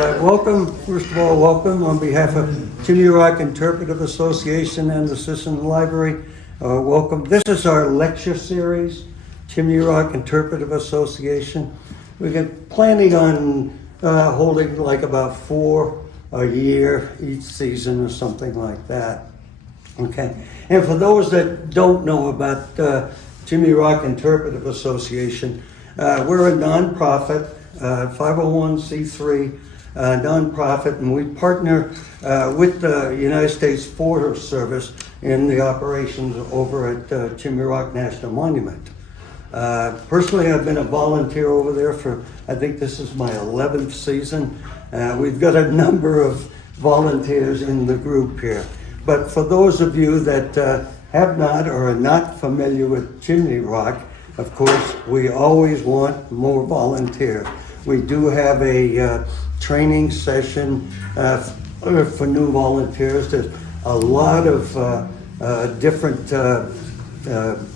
Welcome, first of all, welcome on behalf of Chimney Rock Interpretive Association and the Citizen Library. Welcome. This is our lecture series, Chimney Rock Interpretive Association. We're planning on holding like about 4 a year each season or something like that. Okay. And for those that don't know about Chimney Rock Interpretive Association, we're a nonprofit, 501c3 nonprofit, and we partner with the United States Forest Service in the operations over at Chimney Rock National Monument. Personally, I've been a volunteer over there for, I think this is my 11th season. We've got a number of volunteers in the group here. But for those of you that have not or are not familiar with Chimney Rock, of course, we always want more volunteers. We do have a training session for new volunteers. There's a lot of different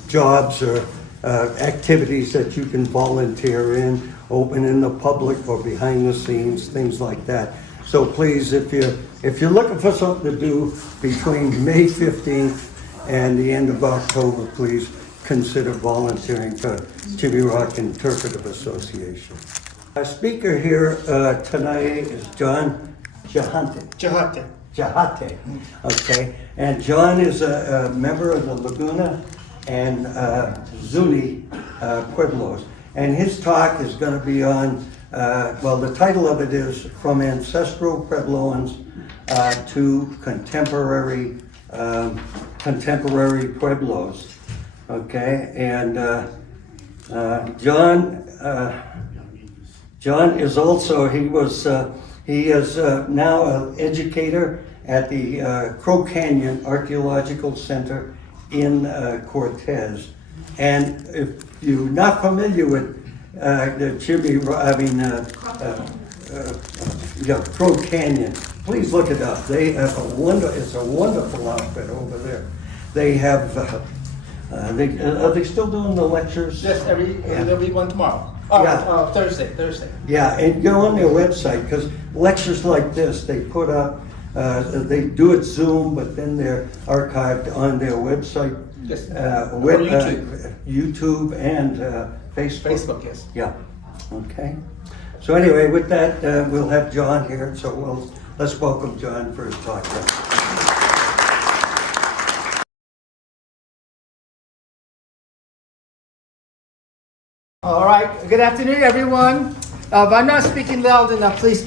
jobs or activities that you can volunteer in, open in the public or behind the scenes, things like that. So please, if you're looking for something to do between May 15th and the end of October, please consider volunteering for Chimney Rock Interpretive Association. Our speaker here tonight is Jon Ghahate. Ghahate. Okay. And Jon is a member of the Laguna and Zuni Pueblos. And his talk is going to be on, well, the title of it is From Ancestral Puebloans to Contemporary Pueblos. Okay. And Jon is also, he is now an educator at the Crow Canyon Archaeological Center in Cortez. And if you're not familiar with the Crow Canyon, please look it up. They have it's a wonderful outfit over there. They have, are they still doing the lectures? Yes, there'll be one tomorrow. Thursday. Yeah, and go on their website, because lectures like this, they put up, they do it Zoom, but then they're archived on their website. Yes. YouTube and Facebook. Facebook, yes. Yeah, okay. So anyway, with that, we'll have Jon here, so let's welcome Jon for his talk. All right, good afternoon, everyone. If I'm not speaking loud enough, please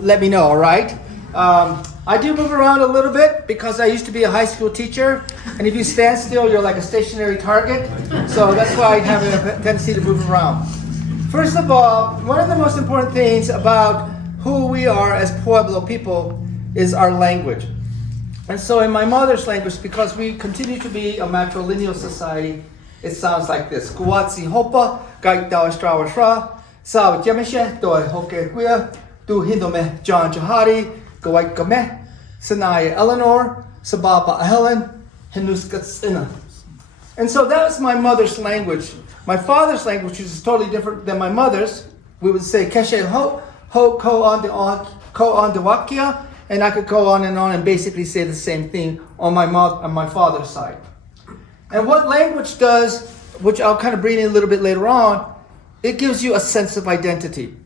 let me know, all right? I do move around a little bit because I used to be a high school teacher, and if you stand still, you're like a stationary target. So that's why I have a tendency to move around. First of all, one of the most important things about who we are as Pueblo people is our language. And so in my mother's language, because we continue to be a matrilineal society, it sounds like this. Kuwatsi hopa, gaitao strawashra, sa jameshe, doi hoke quia, du hindome Jon Ghahate, Gawait Gameh, Sanaya Eleanor, Sababa Helen, Hinuskatsina. And so that was my mother's language. My father's language, which is totally different than my mother's, we would say Keshe ho, ko on the wakia, and I could go on and basically say the same thing on my father's side. And what language does, which I'll kind of bring in a little bit later on, it gives you a sense of identity.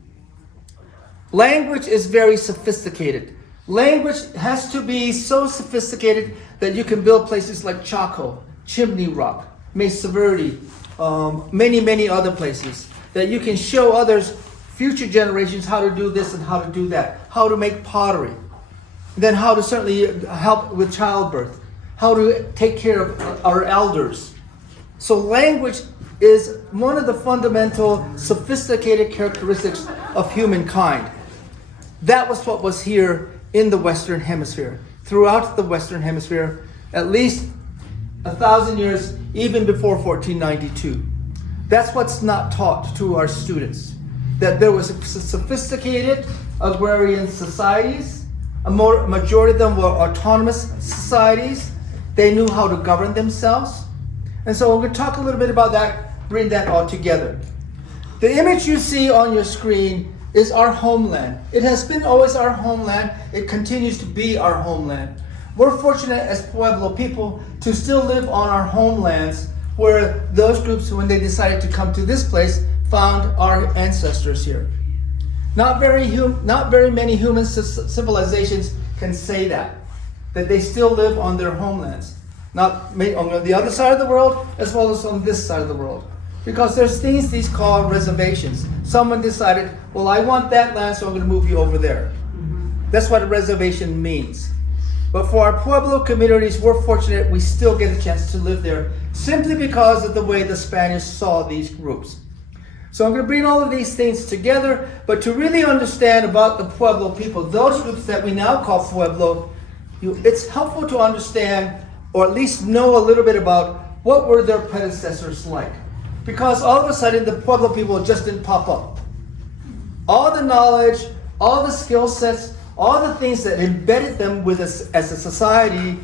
Language is very sophisticated. Language has to be so sophisticated that you can build places like Chaco, Chimney Rock, Mesa Verde, many other places, that you can show others, future generations, how to do this and how to do that, how to make pottery, then how to certainly help with childbirth, how to take care of our elders. So language is one of the fundamental sophisticated characteristics of humankind. That was what was here in the Western Hemisphere, throughout the Western Hemisphere, at least 1,000 years, even before 1492. That's what's not taught to our students, that there was sophisticated agrarian societies. A majority of them were autonomous societies. They knew how to govern themselves. And so we're going to talk a little bit about that, bring that all together. The image you see on your screen is our homeland. It has been always our homeland. It continues to be our homeland. We're fortunate as Pueblo people to still live on our homelands, where those groups, when they decided to come to this place, found our ancestors here. Not very many human civilizations can say that they still live on their homelands. Not on the other side of the world, as well as on this side of the world. Because there's things these called reservations. Someone decided, well, I want that land, so I'm going to move you over there. That's what a reservation means. But for our Pueblo communities, we're fortunate we still get a chance to live there, simply because of the way the Spanish saw these groups. So I'm going to bring all of these things together, but to really understand about the Pueblo people, those groups that we now call Pueblo, it's helpful to understand, or at least know a little bit about, what were their predecessors like. Because all of a sudden, the Pueblo people just didn't pop up. All the knowledge, all the skill sets, all the things that embedded them with us as a society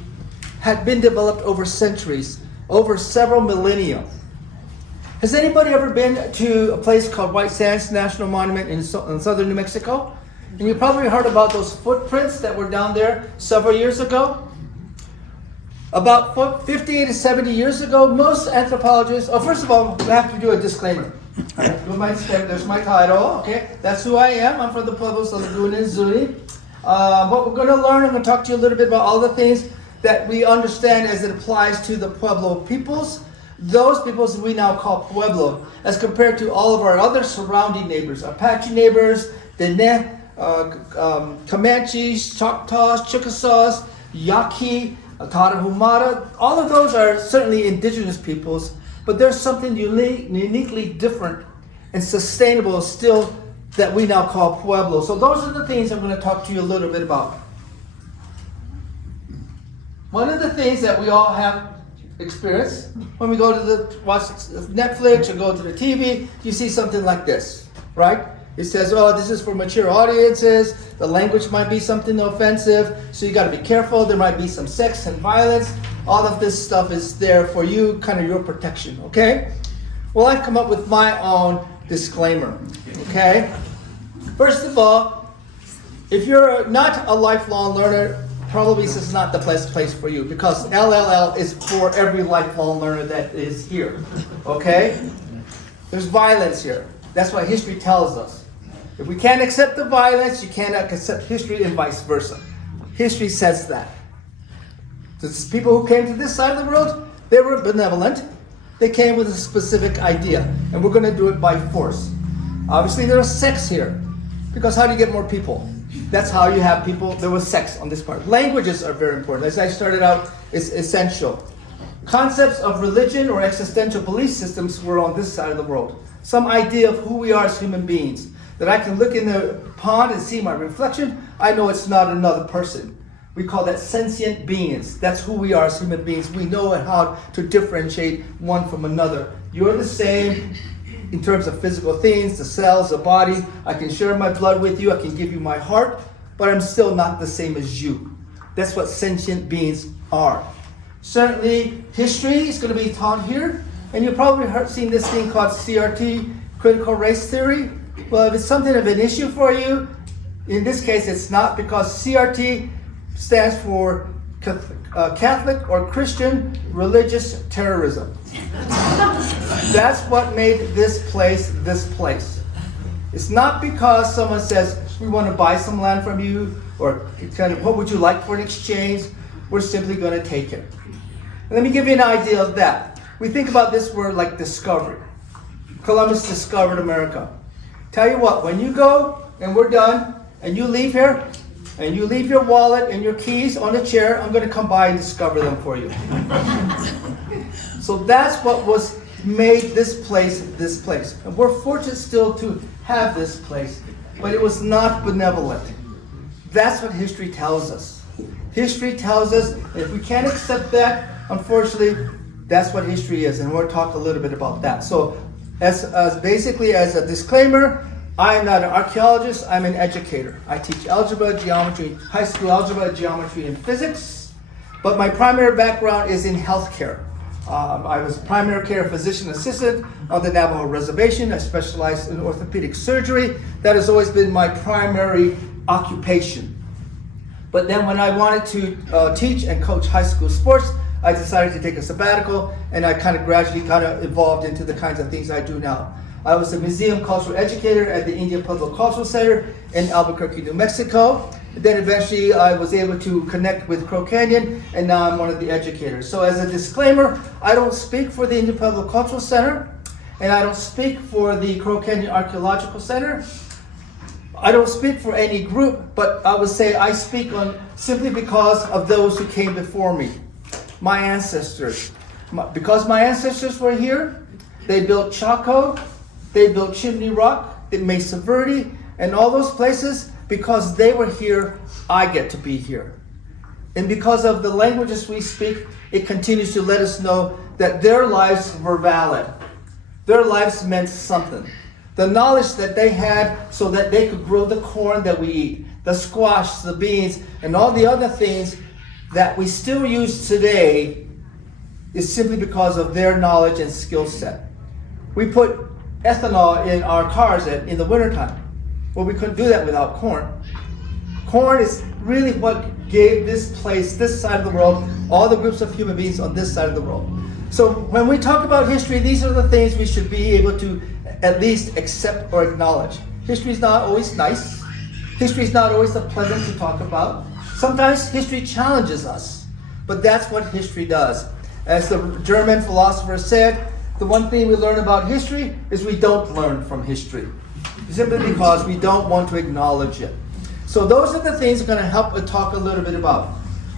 had been developed over centuries, over several millennia. Has anybody ever been to a place called White Sands National Monument in southern New Mexico? And you probably heard about those footprints that were down there several years ago. About 50 to 70 years ago, most anthropologists, first of all, we have to do a disclaimer. All right, there's my title, okay? That's who I am. I'm from the Pueblos of Laguna and Zuni. What we're going to learn, I'm going to talk to you a little bit about all the things that we understand as it applies to the Pueblo peoples. Those peoples we now call Pueblo, as compared to all of our other surrounding neighbors, Apache neighbors, Dene, Comanches, Choctaws, Chickasaws, Yaqui, Tarahumara. All of those are certainly indigenous peoples, but there's something uniquely different and sustainable still that we now call Pueblo. So those are the things I'm going to talk to you a little bit about. One of the things that we all have experienced when we go to watch Netflix or go to the TV, you see something like this, right? It says, oh, this is for mature audiences. The language might be something offensive, so you got to be careful. There might be some sex and violence. All of this stuff is there for you, kind of your protection, okay? Well, I've come up with my own disclaimer, okay? First of all, if you're not a lifelong learner, probably this is not the best place for you, because LLL is for every lifelong learner that is here, okay? There's violence here. That's what history tells us. If we can't accept the violence, you cannot accept history, and vice versa. History says that. The people who came to this side of the world, they were benevolent. They came with a specific idea, and we're going to do it by force. Obviously, there was sex here, because how do you get more people? That's how you have people. There was sex on this part. Languages are very important. As I started out, it's essential. Concepts of religion or existential belief systems were on this side of the world. Some idea of who we are as human beings. That I can look in the pond and see my reflection. I know it's not another person. We call that sentient beings. That's who we are as human beings. We know how to differentiate one from another. You're the same in terms of physical things, the cells, the body. I can share my blood with you. I can give you my heart. But I'm still not the same as you. That's what sentient beings are. Certainly, history is going to be taught here. And you've probably seen this thing called CRT, critical race theory. Well, if it's something of an issue for you, in this case it's not, because CRT stands for Catholic or Christian religious terrorism. That's what made this place this place. It's not because someone says, we want to buy some land from you, or kind of, what would you like for an exchange? We're simply going to take it. Let me give you an idea of that. We think about this word like discovery. Columbus discovered America. Tell you what, when you go and we're done and you leave here and you leave your wallet and your keys on a chair, I'm going to come by and discover them for you. So that's what was made this place this place. And we're fortunate still to have this place, but it was not benevolent. That's what history tells us. History tells us that if we can't accept that, unfortunately, that's what history is, and we'll talk a little bit about that. So as basically as a disclaimer, I am not an archaeologist, I'm an educator. I teach algebra, geometry, high school algebra, geometry, and physics. But my primary background is in healthcare. I was primary care physician assistant on the Navajo Reservation. I specialized in orthopedic surgery. That has always been my primary occupation. But then when I wanted to teach and coach high school sports, I decided to take a sabbatical, and I kind of gradually evolved into the kinds of things I do now. I was a museum cultural educator at the Indian Pueblo Cultural Center in Albuquerque, New Mexico. Then eventually I was able to connect with Crow Canyon, and now I'm one of the educators. So as a disclaimer, I don't speak for the Indian Pueblo Cultural Center, and I don't speak for the Crow Canyon Archaeological Center. I don't speak for any group, but I would say I speak on simply because of those who came before me, my ancestors. Because my ancestors were here, they built Chaco, they built Chimney Rock, they Mesa Verde, and all those places. Because they were here, I get to be here. And because of the languages we speak, it continues to let us know that their lives were valid. Their lives meant something. The knowledge that they had so that they could grow the corn that we eat, the squash, the beans, and all the other things that we still use today is simply because of their knowledge and skill set. We put ethanol in our cars in the wintertime. Well, we couldn't do that without corn. Corn is really what gave this place, this side of the world, all the groups of human beings on this side of the world. So when we talk about history, these are the things we should be able to at least accept or acknowledge. History is not always nice. History is not always pleasant to talk about. Sometimes history challenges us, but that's what history does. As the German philosopher said, the one thing we learn about history is we don't learn from history, simply because we don't want to acknowledge it. So those are the things I'm going to help talk a little bit about.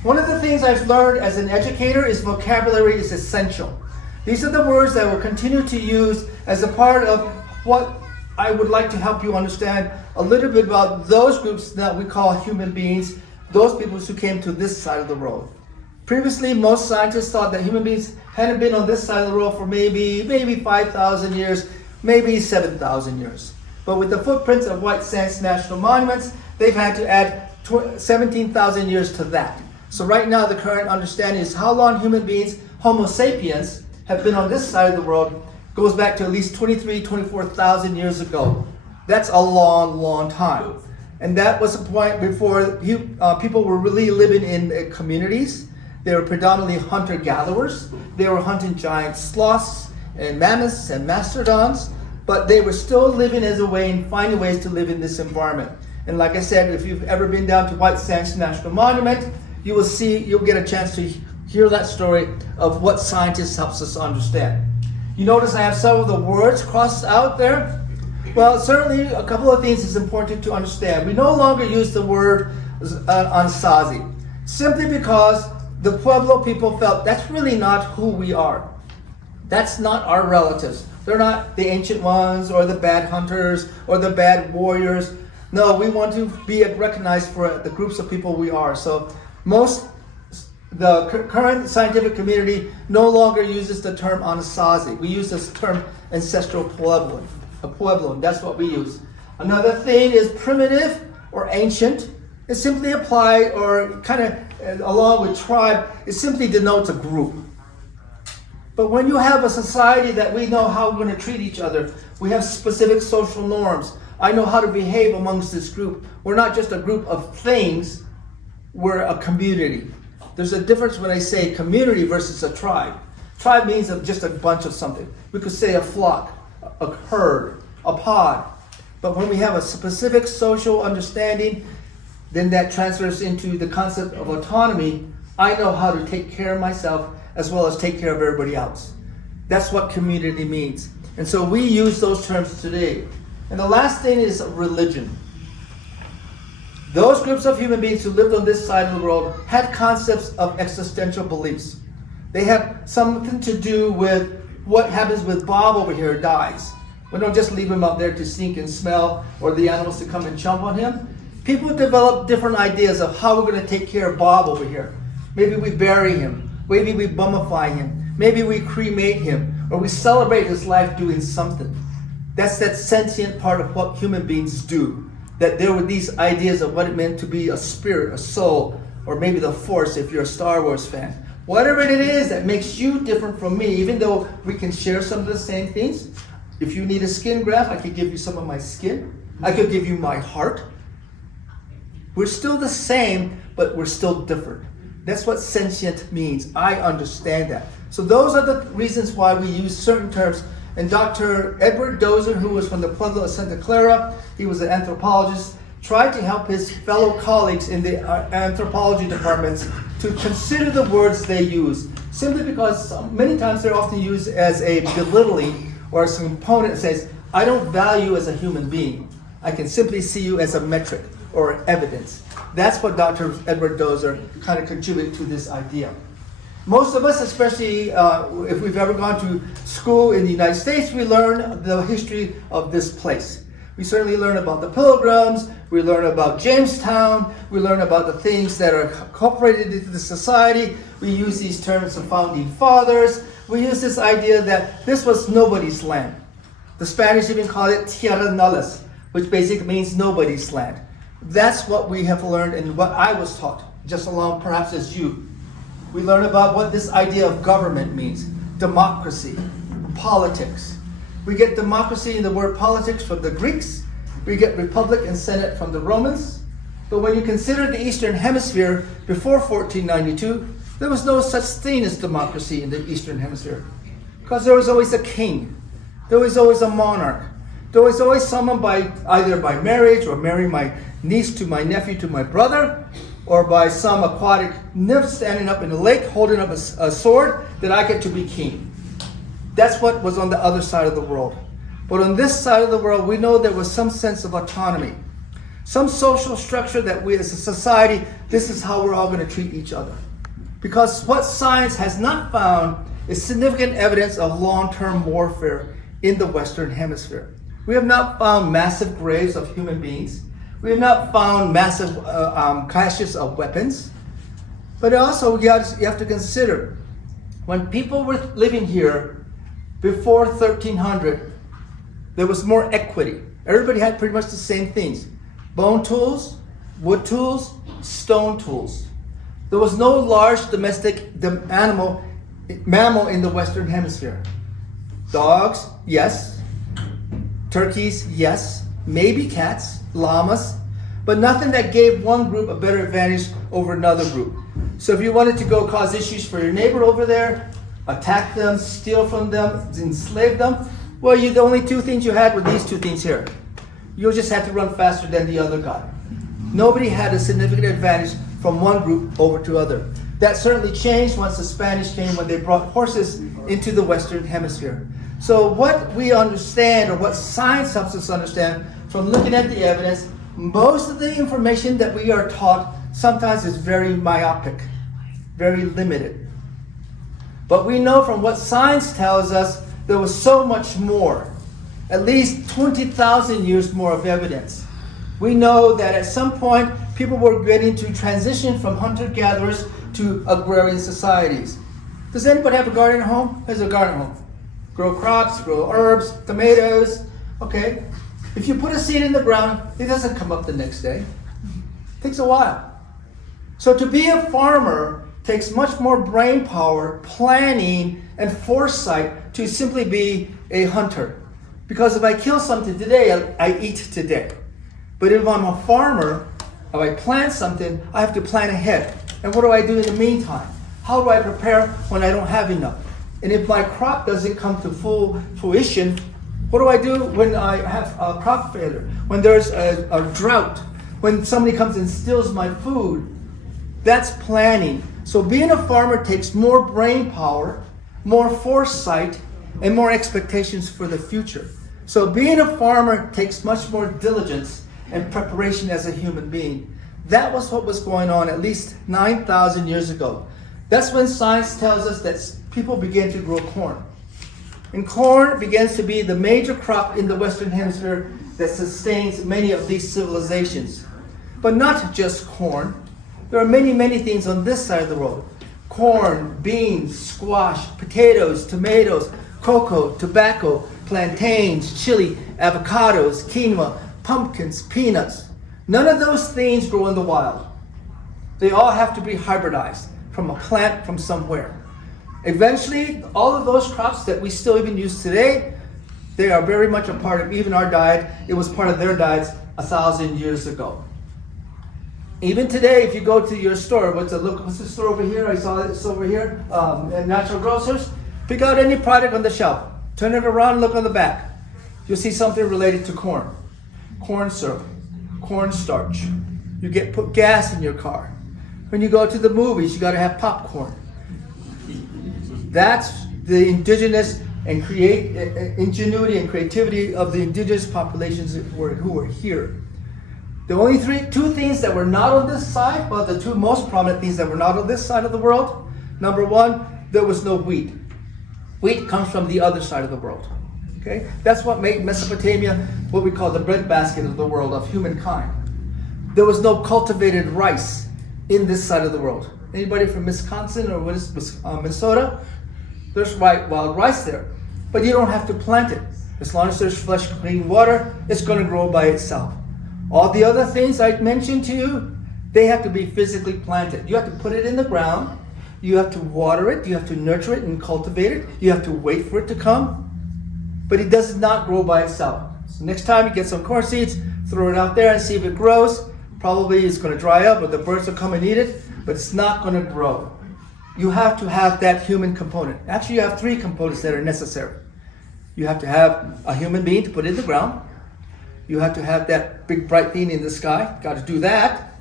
One of the things I've learned as an educator is vocabulary is essential. These are the words that I will continue to use as a part of what I would like to help you understand a little bit about those groups that we call human beings, those people who came to this side of the world. Previously, most scientists thought that human beings hadn't been on this side of the world for maybe 5,000 years, maybe 7,000 years. But with the footprints of white sands national monuments, they've had to add 17,000 years to that. So right now, the current understanding is how long human beings, Homo sapiens, have been on this side of the world goes back to at least 24,000 years ago. That's a long, long time. And that was a point before people were really living in communities. They were predominantly hunter-gatherers. They were hunting giant sloths and mammoths and mastodons, but they were still living as a way and finding ways to live in this environment. And like I said, if you've ever been down to White Sands National Monument, you'll get a chance to hear that story of what scientists helps us understand. You notice I have some of the words crossed out there. Well, certainly a couple of things is important to understand. We no longer use the word Anasazi, simply because the Pueblo people felt that's really not who we are. That's not our relatives. They're not the ancient ones or the bad hunters or the bad warriors. No, we want to be recognized for the groups of people we are. So the current scientific community no longer uses the term Anasazi. We use this term Ancestral Puebloan. A Puebloan, that's what we use. Another thing is primitive or ancient. It simply applied or kind of along with tribe, it simply denotes a group. But when you have a society that we know how we're going to treat each other, we have specific social norms. I know how to behave amongst this group. We're not just a group of things, we're a community. There's a difference when I say community versus a tribe. Tribe means just a bunch of something. We could say a flock, a herd, a pod. But when we have a specific social understanding, then that transfers into the concept of autonomy. I know how to take care of myself as well as take care of everybody else. That's what community means. And so we use those terms today. And the last thing is religion. Those groups of human beings who lived on this side of the world had concepts of existential beliefs. They have something to do with what happens with Bob over here dies. We don't just leave him out there to sink and smell or the animals to come and chomp on him. People develop different ideas of how we're going to take care of Bob over here. Maybe we bury him. Maybe we mummify him. Maybe we cremate him. Or we celebrate his life doing something. That's that sentient part of what human beings do. That there were these ideas of what it meant to be a spirit, a soul, or maybe the Force if you're a Star Wars fan. Whatever it is that makes you different from me, even though we can share some of the same things. If you need a skin graft, I could give you some of my skin. I could give you my heart. We're still the same, but we're still different. That's what sentient means. I understand that. So those are the reasons why we use certain terms. And Dr. Edward Dozer, who was from the Pueblo of Santa Clara, he was an anthropologist, tried to help his fellow colleagues in the anthropology departments to consider the words they use, simply because many times they're often used as a belittling or as a component that says, I don't value you as a human being. I can simply see you as a metric or evidence. That's what Dr. Edward Dozer kind of contributed to this idea. Most of us, especially if we've ever gone to school in the United States, we learn the history of this place. We certainly learn about the Pilgrims, we learn about Jamestown, we learn about the things that are incorporated into the society. We use these terms of founding fathers. We use this idea that this was nobody's land. The Spanish even call it tierra nullis, which basically means nobody's land. That's what we have learned and what I was taught, just along perhaps as you. We learn about what this idea of government means, democracy, politics. We get democracy in the word politics from the Greeks. We get republic and senate from the Romans. But when you consider the Eastern Hemisphere before 1492, there was no such thing as democracy in the Eastern Hemisphere. Because there was always a king. There was always a monarch. There was always someone either by marriage or marrying my niece to my nephew to my brother, or by some aquatic nymph standing up in the lake holding up a sword that I get to be king. That's what was on the other side of the world. But on this side of the world, we know there was some sense of autonomy, some social structure that we as a society, this is how we're all going to treat each other. Because what science has not found is significant evidence of long-term warfare in the Western Hemisphere. We have not found massive graves of human beings. We have not found massive caches of weapons. But also, you have to consider, when people were living here before 1300, there was more equity. Everybody had pretty much the same things. Bone tools, wood tools, stone tools. There was no large domestic mammal in the Western Hemisphere. Dogs, yes. Turkeys, yes. Maybe cats, llamas, but nothing that gave one group a better advantage over another group. So if you wanted to go cause issues for your neighbor over there, attack them, steal from them, enslave them, well, the only two things you had were these two things here. You just had to run faster than the other guy. Nobody had a significant advantage from one group over to other. That certainly changed once the Spanish came, when they brought horses into the Western Hemisphere. So what we understand, or what science helps us understand from looking at the evidence, most of the information that we are taught sometimes is very myopic, very limited. But we know from what science tells us, there was so much more, at least 20,000 years more of evidence. We know that at some point, people were getting to transition from hunter-gatherers to agrarian societies. Does anybody have a garden at home? There's a garden at home. Grow crops, grow herbs, tomatoes. Okay. If you put a seed in the ground, it doesn't come up the next day. It takes a while. So to be a farmer takes much more brain power, planning, and foresight to simply be a hunter. Because if I kill something today, I eat today. But if I'm a farmer, if I plant something, I have to plan ahead. And what do I do in the meantime? How do I prepare when I don't have enough? And if my crop doesn't come to full fruition, what do I do when I have a crop failure? When there's a drought? When somebody comes and steals my food? That's planning. So being a farmer takes more brain power, more foresight, and more expectations for the future. So being a farmer takes much more diligence and preparation as a human being. That was what was going on at least 9,000 years ago. That's when science tells us that people began to grow corn. And corn begins to be the major crop in the Western Hemisphere that sustains many of these civilizations. But not just corn. There are many, many things on this side of the world. Corn, beans, squash, potatoes, tomatoes, cocoa, tobacco, plantains, chili, avocados, quinoa, pumpkins, peanuts. None of those things grow in the wild. They all have to be hybridized. from a plant from somewhere. Eventually, all of those crops that we still even use today, they are very much a part of even our diet. It was part of their diets 1,000 years ago. Even today, if you go to your store, what's the store over here? I saw it's over here, at Natural Grocers. Pick out any product on the shelf. Turn it around and look on the back. You'll see something related to corn. Corn syrup, cornstarch. You put gas in your car. When you go to the movies, you got to have popcorn. That's the indigenous and ingenuity and creativity of the indigenous populations who were here. The only two things that were not on this side, well, the two most prominent things that were not on this side of the world. Number one, there was no wheat. Wheat comes from the other side of the world. Okay, that's what made Mesopotamia what we call the breadbasket of the world of humankind. There was no cultivated rice in this side of the world. Anybody from Wisconsin or Minnesota? There's wild rice there, but you don't have to plant it. As long as there's fresh, clean water, it's going to grow by itself. All the other things I mentioned to you, they have to be physically planted. You have to put it in the ground. You have to water it. You have to nurture it and cultivate it. You have to wait for it to come. But it does not grow by itself. So next time you get some corn seeds, throw it out there and see if it grows. Probably it's going to dry up or the birds will come and eat it, but it's not going to grow. You have to have that human component. Actually, you have three components that are necessary. You have to have a human being to put in the ground. You have to have that big bright thing in the sky. Got to do that.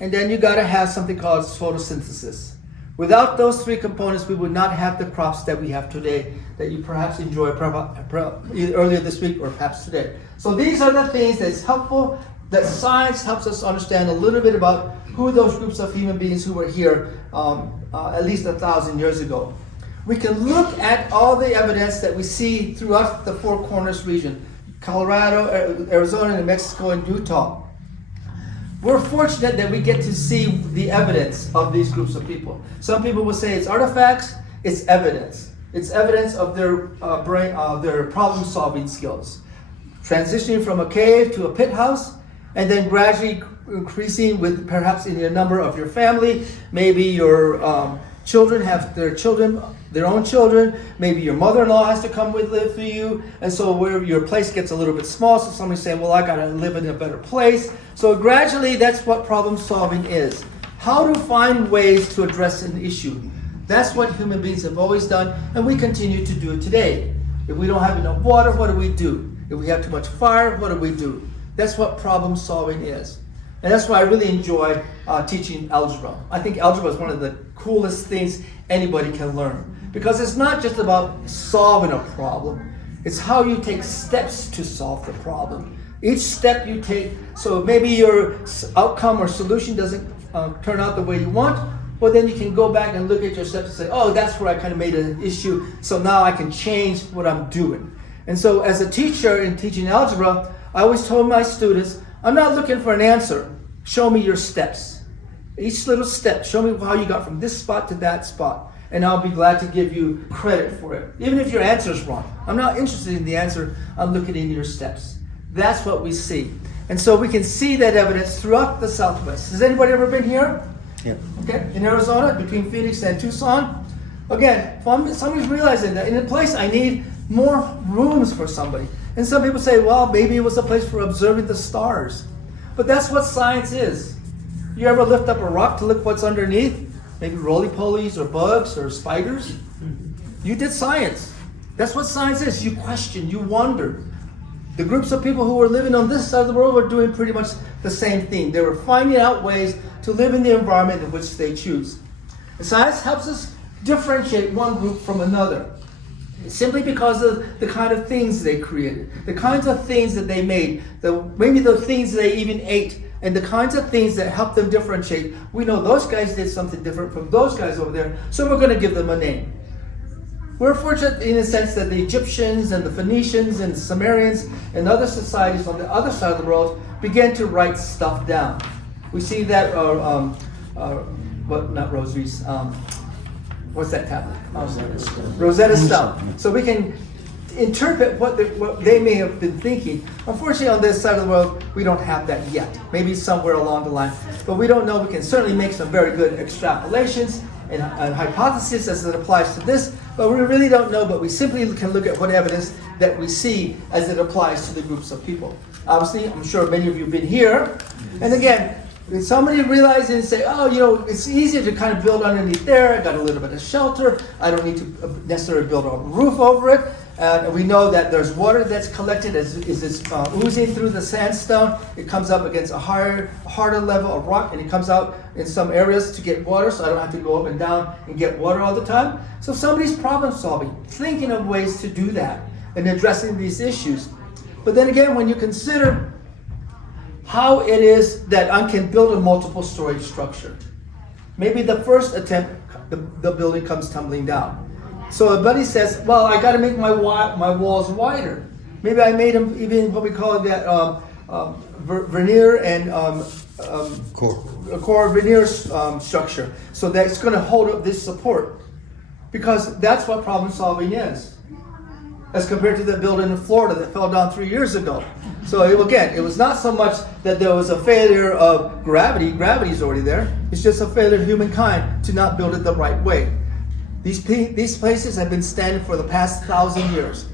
And then you got to have something called photosynthesis. Without those three components, we would not have the crops that we have today that you perhaps enjoy either earlier this week or perhaps today. So these are the things that's helpful, that science helps us understand a little bit about who those groups of human beings who were here at least 1,000 years ago. We can look at all the evidence that we see throughout the Four Corners region, Colorado, Arizona, New Mexico, and Utah. We're fortunate that we get to see the evidence of these groups of people. Some people will say it's artifacts, it's evidence. It's evidence of their their problem-solving skills. Transitioning from a cave to a pit house, and then gradually increasing with perhaps in the number of your family. Maybe your children have their own children. Maybe your mother-in-law has to come live for you. And so where your place gets a little bit small, so somebody's saying, well, I got to live in a better place. So gradually, that's what problem solving is. How to find ways to address an issue. That's what human beings have always done, and we continue to do it today. If we don't have enough water, what do? If we have too much fire, what do? That's what problem solving is. And that's why I really enjoy teaching algebra. I think algebra is one of the coolest things anybody can learn. Because it's not just about solving a problem. It's how you take steps to solve the problem. Each step you take, so maybe your outcome or solution doesn't turn out the way you want, well then you can go back and look at your steps and say, oh, that's where I kind of made an issue, so now I can change what I'm doing. And so as a teacher in teaching algebra, I always told my students, I'm not looking for an answer. Show me your steps. Each little step, show me how you got from this spot to that spot. And I'll be glad to give you credit for it. Even if your answer is wrong. I'm not interested in the answer, I'm looking in your steps. That's what we see. And so we can see that evidence throughout the Southwest. Has anybody ever been here? Yeah. Okay, in Arizona, between Phoenix and Tucson. Again, somebody's realizing that in a place I need more rooms for somebody. And some people say, well, maybe it was a place for observing the stars. But that's what science is. You ever lift up a rock to look what's underneath? Maybe roly-polies or bugs or spiders? You did science. That's what science is. You question, you wonder. The groups of people who were living on this side of the world were doing pretty much the same thing. They were finding out ways to live in the environment in which they choose. And science helps us differentiate one group from another. Simply because of the kind of things they created, the kinds of things that they made, maybe the things they even ate, and the kinds of things that help them differentiate. We know those guys did something different from those guys over there, so we're going to give them a name. We're fortunate in the sense that the Egyptians and the Phoenicians and the Sumerians and other societies on the other side of the world began to write stuff down. We see that, not rosaries, what's that tablet? Rosetta Stone. So we can interpret what they may have been thinking. Unfortunately, on this side of the world, we don't have that yet. Maybe somewhere along the line, but we don't know. We can certainly make some very good extrapolations and hypothesis as it applies to this, but we really don't know, but we simply can look at what evidence that we see as it applies to the groups of people. Obviously, I'm sure many of you have been here, and again, if somebody realizes and say, oh, you know, it's easier to kind of build underneath there, I got a little bit of shelter, I don't need to necessarily build a roof over it, and we know that there's water that's collected as it's oozing through the sandstone. It comes up against a harder level of rock, and it comes out in some areas to get water, so I don't have to go up and down and get water all the time. So somebody's problem solving, thinking of ways to do that and addressing these issues. But then again, when you consider how it is that I can build a multiple story structure, maybe the first attempt, the building comes tumbling down. So a buddy says, well, I got to make my walls wider. Maybe I made them even what we call that veneer and core veneer structure. So that's going to hold up this support. Because that's what problem solving is. As compared to the building in Florida that fell down 3 years ago. So it was not so much that there was a failure of gravity. Gravity's already there. It's just a failure of humankind to not build it the right way. These places have been standing for the past 1,000 years.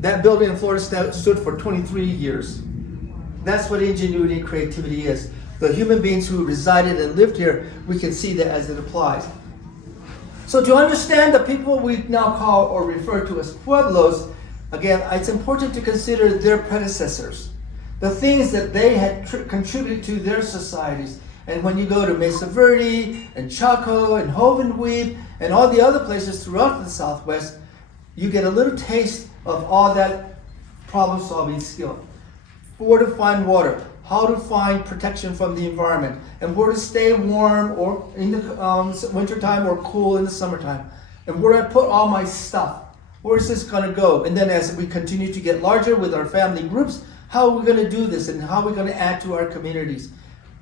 That building in Florida stood for 23 years. That's what ingenuity and creativity is. The human beings who resided and lived here, we can see that as it applies. So to understand the people we now call or refer to as Pueblos, again, it's important to consider their predecessors, the things that they had contributed to their societies. And when you go to Mesa Verde and Chaco and Hovenweeb and all the other places throughout the Southwest, you get a little taste of all that problem-solving skill. Where to find water, how to find protection from the environment, and where to stay warm or in the wintertime or cool in the summertime, and where I put all my stuff. Where is this going to go? And then as we continue to get larger with our family groups, how are we going to do this and how are we going to add to our communities?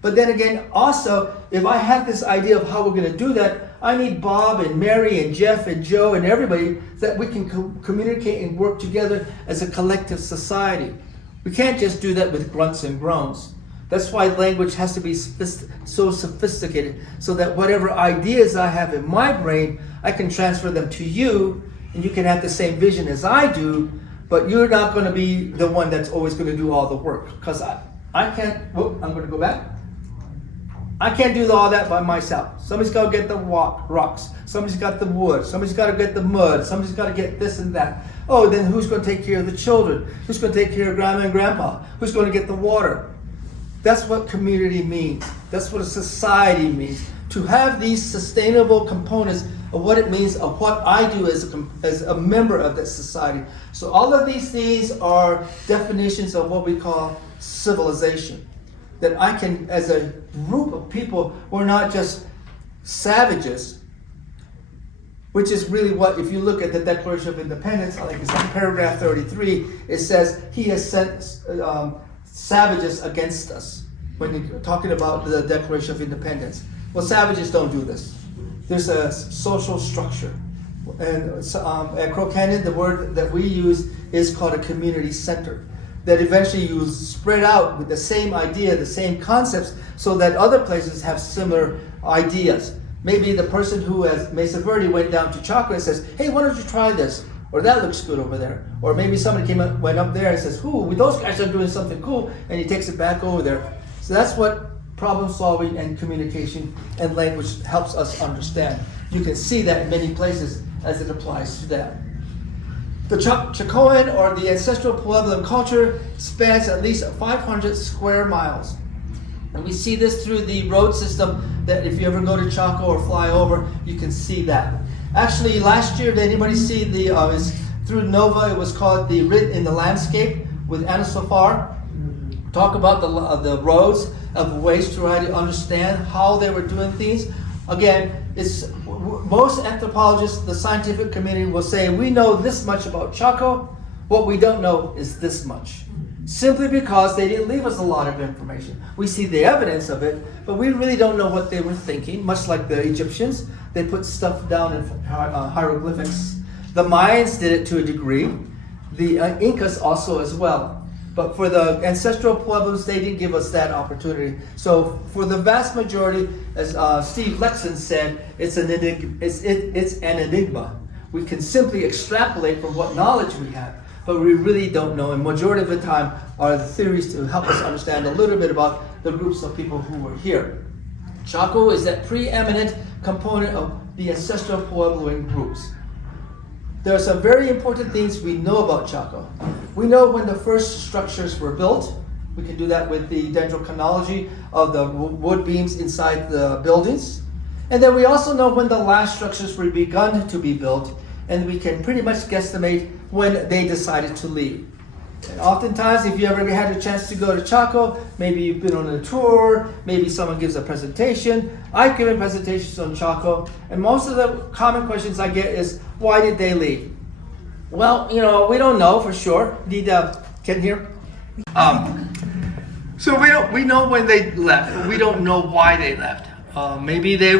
But then again, also, if I have this idea of how we're going to do that, I need Bob and Mary and Jeff and Joe and everybody that we can communicate and work together as a collective society. We can't just do that with grunts and groans. That's why language has to be so sophisticated, so that whatever ideas I have in my brain, I can transfer them to you, and you can have the same vision as I do, but you're not going to be the one that's always going to do all the work. Because I can't, I'm going to go back. I can't do all that by myself. Somebody's got to get the rocks. Somebody's got the wood. Somebody's got to get the mud. Somebody's got to get this and that. Oh, then who's going to take care of the children? Who's going to take care of grandma and grandpa? Who's going to get the water? That's what community means. That's what a society means. To have these sustainable components of what it means, of what I do as a member of that society. So all of these things are definitions of what we call civilization. That I can, as a group of people, we're not just savages, which is really what, if you look at the Declaration of Independence, like it's in paragraph 33, it says he has sent savages against us when you're talking about the Declaration of Independence. Well, savages don't do this. There's a social structure. And at Crow Canyon, the word that we use is called a community center. That eventually you spread out with the same idea, the same concepts, so that other places have similar ideas. Maybe the person who has Mesa Verde went down to Chaco and says, hey, why don't you try this? Or that looks good over there. Or maybe somebody went up there and says, ooh, those guys are doing something cool, and he takes it back over there. So that's what problem solving and communication and language helps us understand. You can see that in many places as it applies to that. The Chacoan, or the ancestral Puebloan culture, spans at least 500 square miles. And we see this through the road system that if you ever go to Chaco or fly over, you can see that. Actually, last year, did anybody see through NOVA, it was called the Writ in the Landscape with Anna Safar. Talk about the roads of ways to try to understand how they were doing things. Again, most anthropologists, the scientific community will say, we know this much about Chaco, what we don't know is this much. Simply because they didn't leave us a lot of information. We see the evidence of it, but we really don't know what they were thinking, much like the Egyptians. They put stuff down in hieroglyphics. The Mayans did it to a degree. The Incas also as well. But for the ancestral Pueblos, they didn't give us that opportunity. So for the vast majority, as Steve Lexon said, it's an enigma. We can simply extrapolate from what knowledge we have, but we really don't know. And majority of the time are the theories to help us understand a little bit about the groups of people who were here. Chaco is that preeminent component of the ancestral Puebloan groups. There are some very important things we know about Chaco. We know when the first structures were built. We can do that with the dendrochronology of the wood beams inside the buildings. And then we also know when the last structures were begun to be built, and we can pretty much guesstimate when they decided to leave. And oftentimes, if you ever had a chance to go to Chaco, maybe you've been on a tour, maybe someone gives a presentation. I've given presentations on Chaco, and most of the common questions I get is, why did they leave? Well, we don't know for sure. Need Ken here? So we know when they left, but we don't know why they left. Maybe they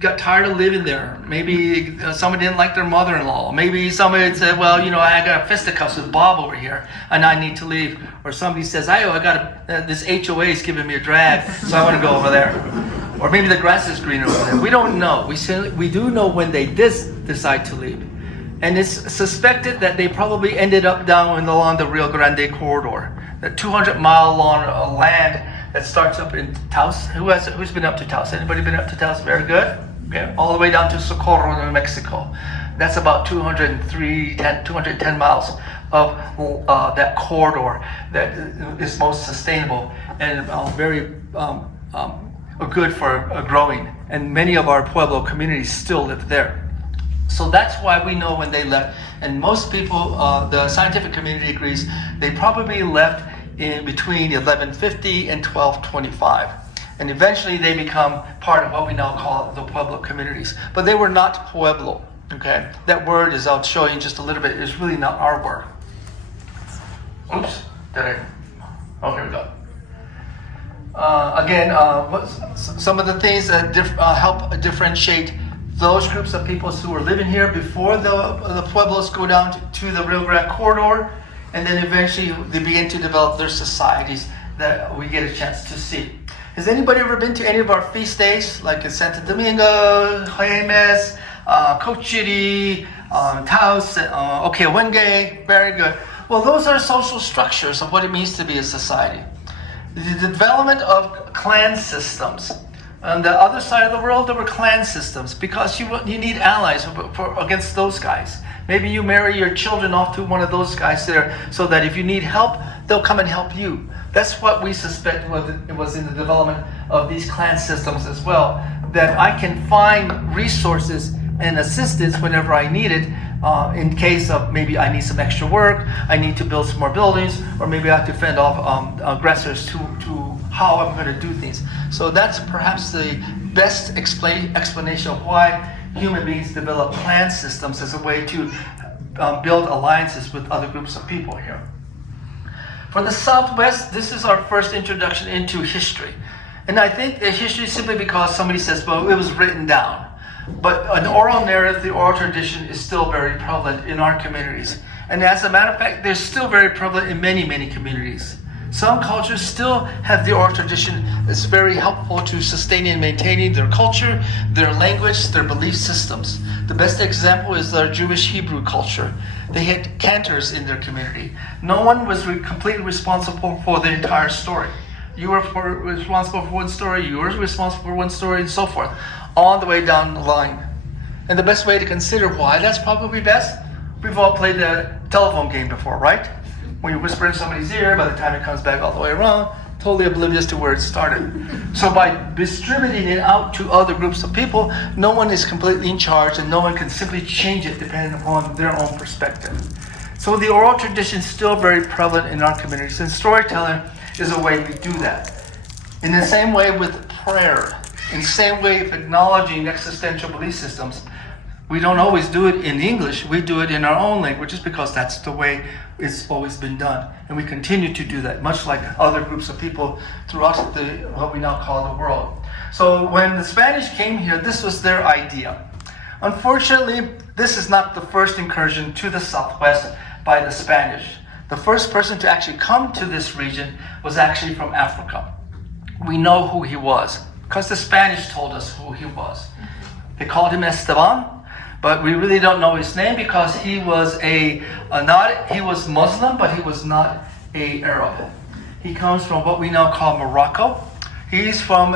got tired of living there. Maybe somebody didn't like their mother-in-law. Maybe somebody said, well, I got fisticuffs with Bob over here, and I need to leave. Or somebody says, I got this HOA is giving me a drag, so I want to go over there. Or maybe the grass is greener over there. We don't know. We do know when they did decide to leave. And it's suspected that they probably ended up down along the Rio Grande corridor, that 200-mile long land that starts up in Taos. Who's been up to Taos? Anybody been up to Taos? Very good. Okay. All the way down to Socorro, New Mexico. That's about 210 miles of that corridor that is most sustainable and very good for growing. And many of our Pueblo communities still live there. So that's why we know when they left. And most people, the scientific community agrees, they probably left in between 1150 and 1225. And eventually they become part of what we now call the Pueblo communities. But they were not Pueblo, okay? That word is, I'll show you in just a little bit, is really not our word. Oops, here we go. Some of the things that help differentiate those groups of people who were living here before the Pueblos go down to the Rio Grande corridor, and then eventually they begin to develop their societies that we get a chance to see. Has anybody ever been to any of our feast days, like in Santo Domingo, Jaimes, Cochiti, Taos, Wenge? Very good. Well, those are social structures of what it means to be a society. The development of clan systems. On the other side of the world, there were clan systems because you need allies against those guys. Maybe you marry your children off to one of those guys there so that if you need help, they'll come and help you. That's what we suspect was in the development of these clan systems as well, that I can find resources and assistance whenever I need it, in case of maybe I need some extra work, I need to build some more buildings, or maybe I have to fend off aggressors to how I'm going to do things. So that's perhaps the best explanation of why human beings develop clan systems as a way to build alliances with other groups of people here. For the Southwest, this is our first introduction into history. And I think the history is simply because somebody says, well, it was written down. But an oral narrative, the oral tradition, is still very prevalent in our communities. And as a matter of fact, they're still very prevalent in many, many communities. Some cultures still have the oral tradition. It's very helpful to sustaining and maintaining their culture, their language, their belief systems. The best example is our Jewish Hebrew culture. They had cantors in their community. No one was completely responsible for the entire story. You were responsible for one story, you were responsible for one story, and so forth, all the way down the line. And the best way to consider why that's probably best, we've all played the telephone game before, right? When you whisper in somebody's ear, by the time it comes back all the way around, totally oblivious to where it started. So by distributing it out to other groups of people, no one is completely in charge and no one can simply change it depending upon their own perspective. So the oral tradition is still very prevalent in our communities, and storytelling is a way we do that. In the same way with prayer, in the same way of acknowledging existential belief systems, we don't always do it in English, we do it in our own languages because that's the way it's always been done. And we continue to do that, much like other groups of people throughout what we now call the world. So when the Spanish came here, this was their idea. Unfortunately, this is not the first incursion to the Southwest by the Spanish. The first person to actually come to this region was actually from Africa. We know who he was because the Spanish told us who he was. They called him Esteban, but we really don't know his name because he was he was Muslim, but he was not an Arab. He comes from what we now call Morocco. He's from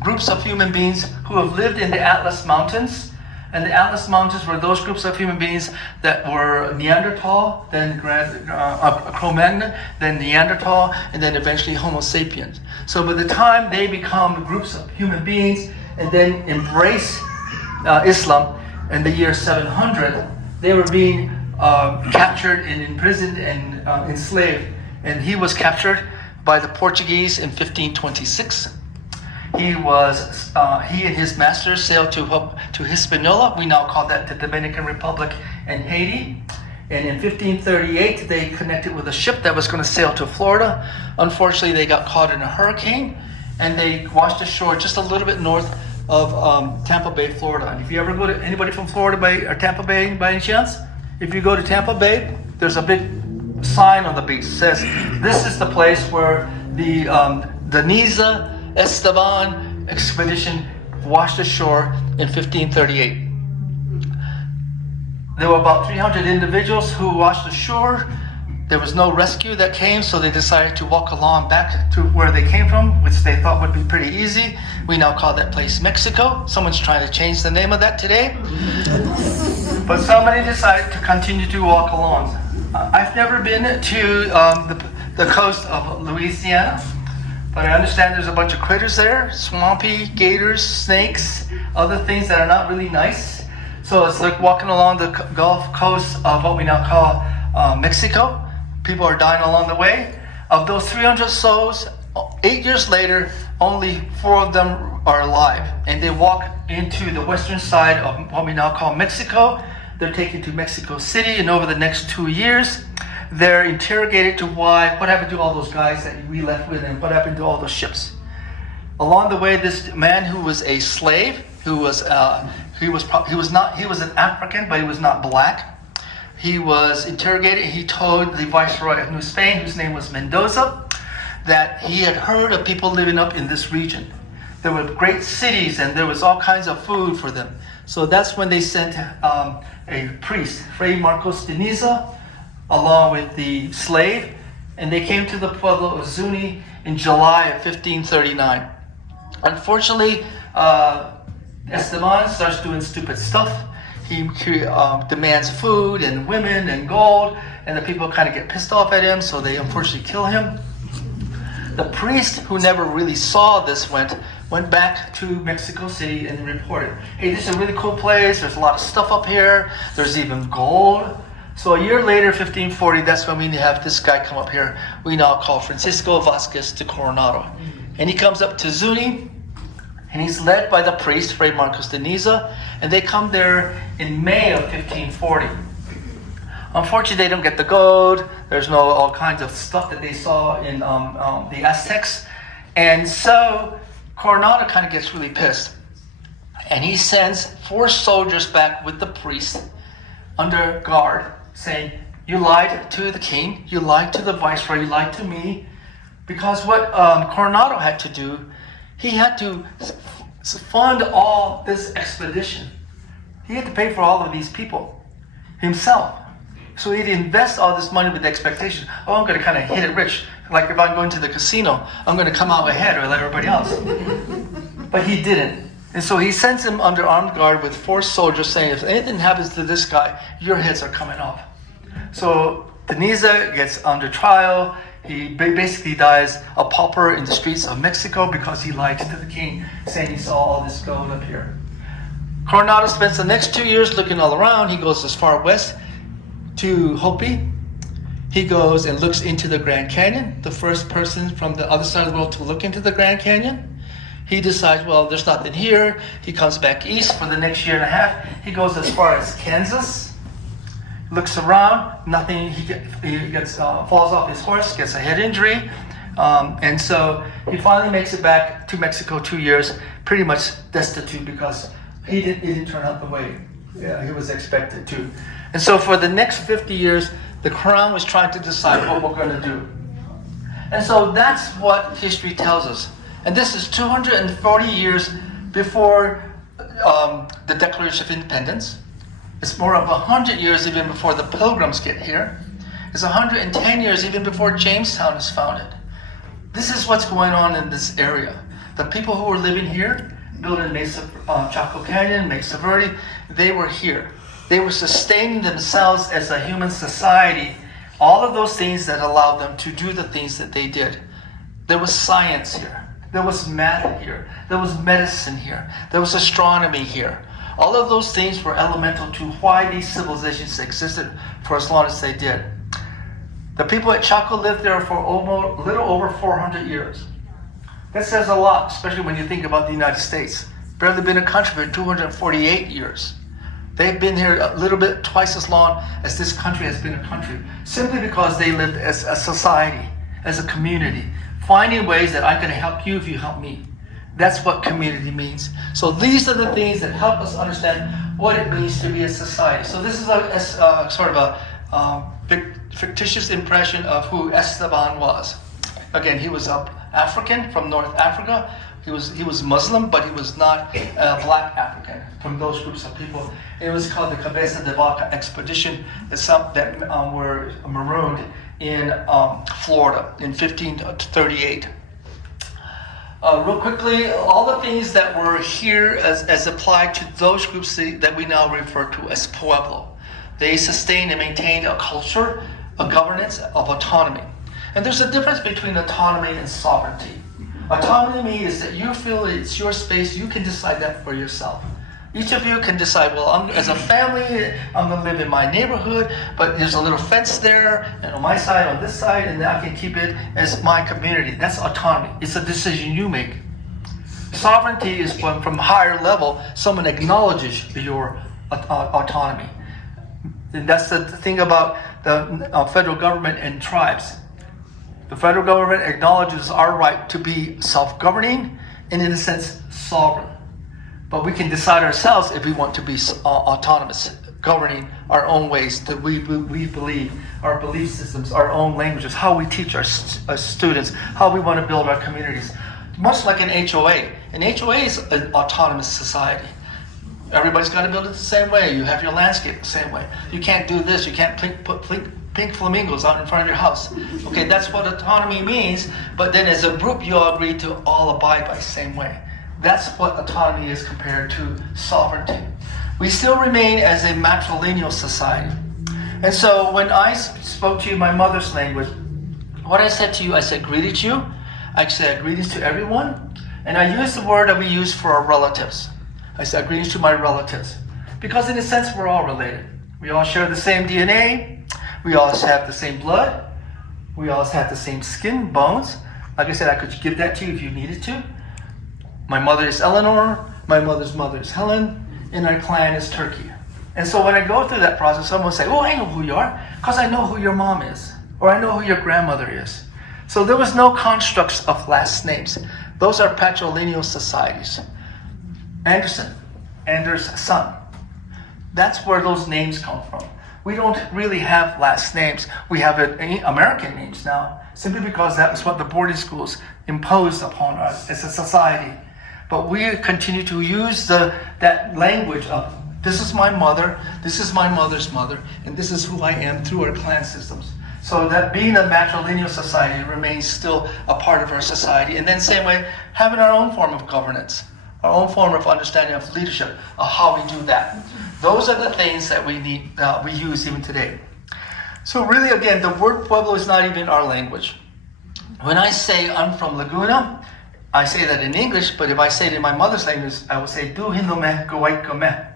groups of human beings who have lived in the Atlas Mountains. And the Atlas Mountains were those groups of human beings that were Neanderthal, then Cro-Magnon, then Neanderthal, and then eventually Homo sapiens. So by the time they become groups of human beings and then embrace Islam in the year 700, they were being captured and imprisoned and enslaved. And he was captured by the Portuguese in 1526. He and his master sailed to Hispaniola. We now call that the Dominican Republic and Haiti. And in 1538, they connected with a ship that was going to sail to Florida. Unfortunately, they got caught in a hurricane, and they washed ashore just a little bit north of Tampa Bay, Florida. And if you ever go to anybody from Florida or Tampa Bay by any chance, if you go to Tampa Bay, there's a big sign on the beach that says, "This is the place where the Niza Esteban expedition washed ashore in 1538. There were about 300 individuals who washed ashore. There was no rescue that came, so they decided to walk along back to where they came from, which they thought would be pretty easy. We now call that place Mexico. Someone's trying to change the name of that today. But somebody decided to continue to walk along. I've never been to the coast of Louisiana. But I understand there's a bunch of critters there, swampy, gators, snakes, other things that are not really nice. So it's like walking along the Gulf Coast of what we now call Mexico. People are dying along the way. Of those 300 souls, 8 years later, only 4 of them are alive. And they walk into the western side of what we now call Mexico. They're taken to Mexico City, and over the next 2 years, they're interrogated to what happened to all those guys that we left with, and what happened to all those ships. Along the way, this man who was a slave, he was an African, but he was not black. He was interrogated. He told the Viceroy of New Spain, whose name was Mendoza, that he had heard of people living up in this region. There were great cities, and there was all kinds of food for them. So that's when they sent a priest, Fray Marcos de Niza, along with the slave, and they came to the Pueblo of Zuni in July of 1539. Unfortunately, Esteban starts doing stupid stuff. He demands food and women and gold, and the people kind of get pissed off at him, so they unfortunately kill him. The priest, who never really saw this, went back to Mexico City and reported, "Hey, this is a really cool place. There's a lot of stuff up here. There's even gold." So a year later, 1540, that's when we have this guy come up here. We now call Francisco Vasquez de Coronado. And he comes up to Zuni, and he's led by the priest, Fray Marcos de Niza, and they come there in May of 1540. Unfortunately, they don't get the gold. There's all kinds of stuff that they saw in the Aztecs. And so Coronado kind of gets really pissed. And he sends 4 soldiers back with the priest under guard, saying, "You lied to the king, you lied to the viceroy, you lied to me." Because what Coronado had to do, he had to fund all this expedition. He had to pay for all of these people himself. So he'd invest all this money with the expectation, oh, I'm going to kind of hit it rich. Like if I'm going to the casino, I'm going to come out ahead or like everybody else. But he didn't. And so he sends him under armed guard with 4 soldiers saying, if anything happens to this guy, your heads are coming off. So Deniza gets under trial. He basically dies a pauper in the streets of Mexico because he lied to the king, saying he saw all this gold up here. Coronado spends the next 2 years looking all around. He goes as far west to Hopi. He goes and looks into the Grand Canyon, the first person from the other side of the world to look into the Grand Canyon. He decides, well, there's nothing here. He comes back east for the next year and a half. He goes as far as Kansas, looks around, nothing. He falls off his horse, gets a head injury. And so he finally makes it back to Mexico 2 years, pretty much destitute because it didn't turn out the way he was expected to. And so for the next 50 years, The crown was trying to decide what we're going to do. And so that's what history tells us. And this is 240 years before the Declaration of Independence. It's more of 100 years even before the Pilgrims get here. It's 110 years even before Jamestown is founded. This is what's going on in this area. The people who were living here, building Mesa, Chaco Canyon, Mesa Verde, they were here. They were sustaining themselves as a human society. All of those things that allowed them to do the things that they did. There was science here. There was math here. There was medicine here. There was astronomy here. All of those things were elemental to why these civilizations existed for as long as they did. The people at Chaco lived there for a little over 400 years. That says a lot, especially when you think about the United States. Barely been a country for 248 years. They've been here a little bit twice as long as this country has been a country, simply because they lived as a society, as a community, finding ways that I can help you if you help me. That's what community means. So these are the things that help us understand what it means to be a society. So this is a sort of a fictitious impression of who Esteban was. Again, he was African from North Africa. He was Muslim, but he was not black African from those groups of people. It was called the Cabeza de Vaca expedition that were marooned in Florida in 1538. Real quickly, all the things that were here as applied to those groups that we now refer to as Pueblo. They sustained and maintained a culture, a governance of autonomy. And there's a difference between autonomy and sovereignty. Autonomy is that you feel it's your space, you can decide that for yourself. Each of you can decide, well, as a family, I'm going to live in my neighborhood, but there's a little fence there, and on my side, on this side, and then I can keep it as my community. That's autonomy. It's a decision you make. Sovereignty is when, from a higher level, someone acknowledges your autonomy. And that's the thing about the federal government and tribes. The federal government acknowledges our right to be self-governing and, in a sense, sovereign. But we can decide ourselves if we want to be autonomous, governing our own ways that we believe, our belief systems, our own languages, how we teach our students, how we want to build our communities. Much like an HOA. An HOA is an autonomous society. Everybody's got to build it the same way. You have your landscape the same way. You can't do this. You can't put pink flamingos out in front of your house. Okay, that's what autonomy means, but then as a group you all agree to all abide by the same way. That's what autonomy is compared to sovereignty. We still remain as a matrilineal society. And so when I spoke to you my mother's language, what I said to you, I said greeted you, I said greetings to everyone, and I used the word that we use for our relatives. I said greetings to my relatives. Because in a sense we're all related. We all share the same DNA, we all have the same blood, we all have the same skin, bones. Like I said, I could give that to you if you needed to. My mother is Eleanor, my mother's mother is Helen, and our clan is Turkey. And so when I go through that process, someone will say, oh, I know who you are, because I know who your mom is, or I know who your grandmother is. So there was no constructs of last names. Those are patrilineal societies. Anderson, Anders' son. That's where those names come from. We don't really have last names. We have American names now, simply because that was what the boarding schools imposed upon us as a society. But we continue to use that language of, this is my mother, this is my mother's mother, and this is who I am through our clan systems. So that being a matrilineal society remains still a part of our society. And then same way, having our own form of governance, our own form of understanding of leadership, of how we do that. Those are the things that we need, we use even today. So really, again, the word Pueblo is not even our language. When I say I'm from Laguna, I say that in English, but if I say it in my mother's language, I will say, Du Hindome Gawaikame.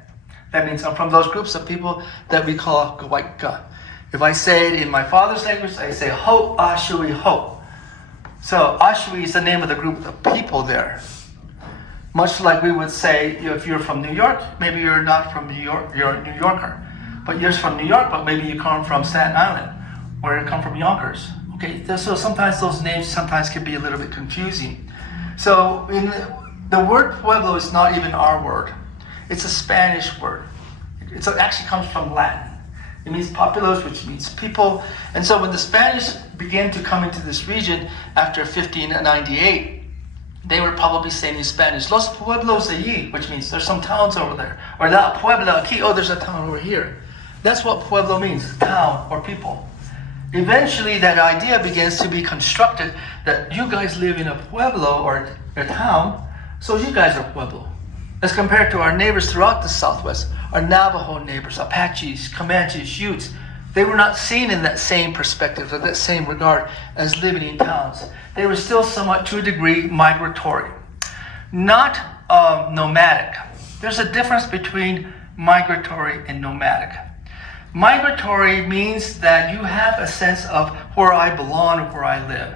That means I'm from those groups of people that we call Gawaika. If I say it in my father's language, I say, Ho Ashui Ho. So Ashui is the name of the group of people there. Much like we would say, if you're from New York, maybe you're not from New York, you're a New Yorker. But you're from New York, but maybe you come from Staten Island, or you come from Yonkers. Okay, so sometimes those names can be a little bit confusing. So the word Pueblo is not even our word. It's a Spanish word. It actually comes from Latin. It means Pueblos, which means people. And so when the Spanish began to come into this region after 1598, they were probably saying in Spanish, Los Pueblos allí, which means there's some towns over there. Or La Puebla aquí, oh, there's a town over here. That's what Pueblo means, town or people. Eventually, that idea begins to be constructed that you guys live in a pueblo or a town, so you guys are Pueblo. As compared to our neighbors throughout the Southwest, our Navajo neighbors, Apaches, Comanches, Utes, they were not seen in that same perspective or that same regard as living in towns. They were still somewhat, to a degree, migratory, not nomadic. There's a difference between migratory and nomadic. Migratory means that you have a sense of where I belong or where I live.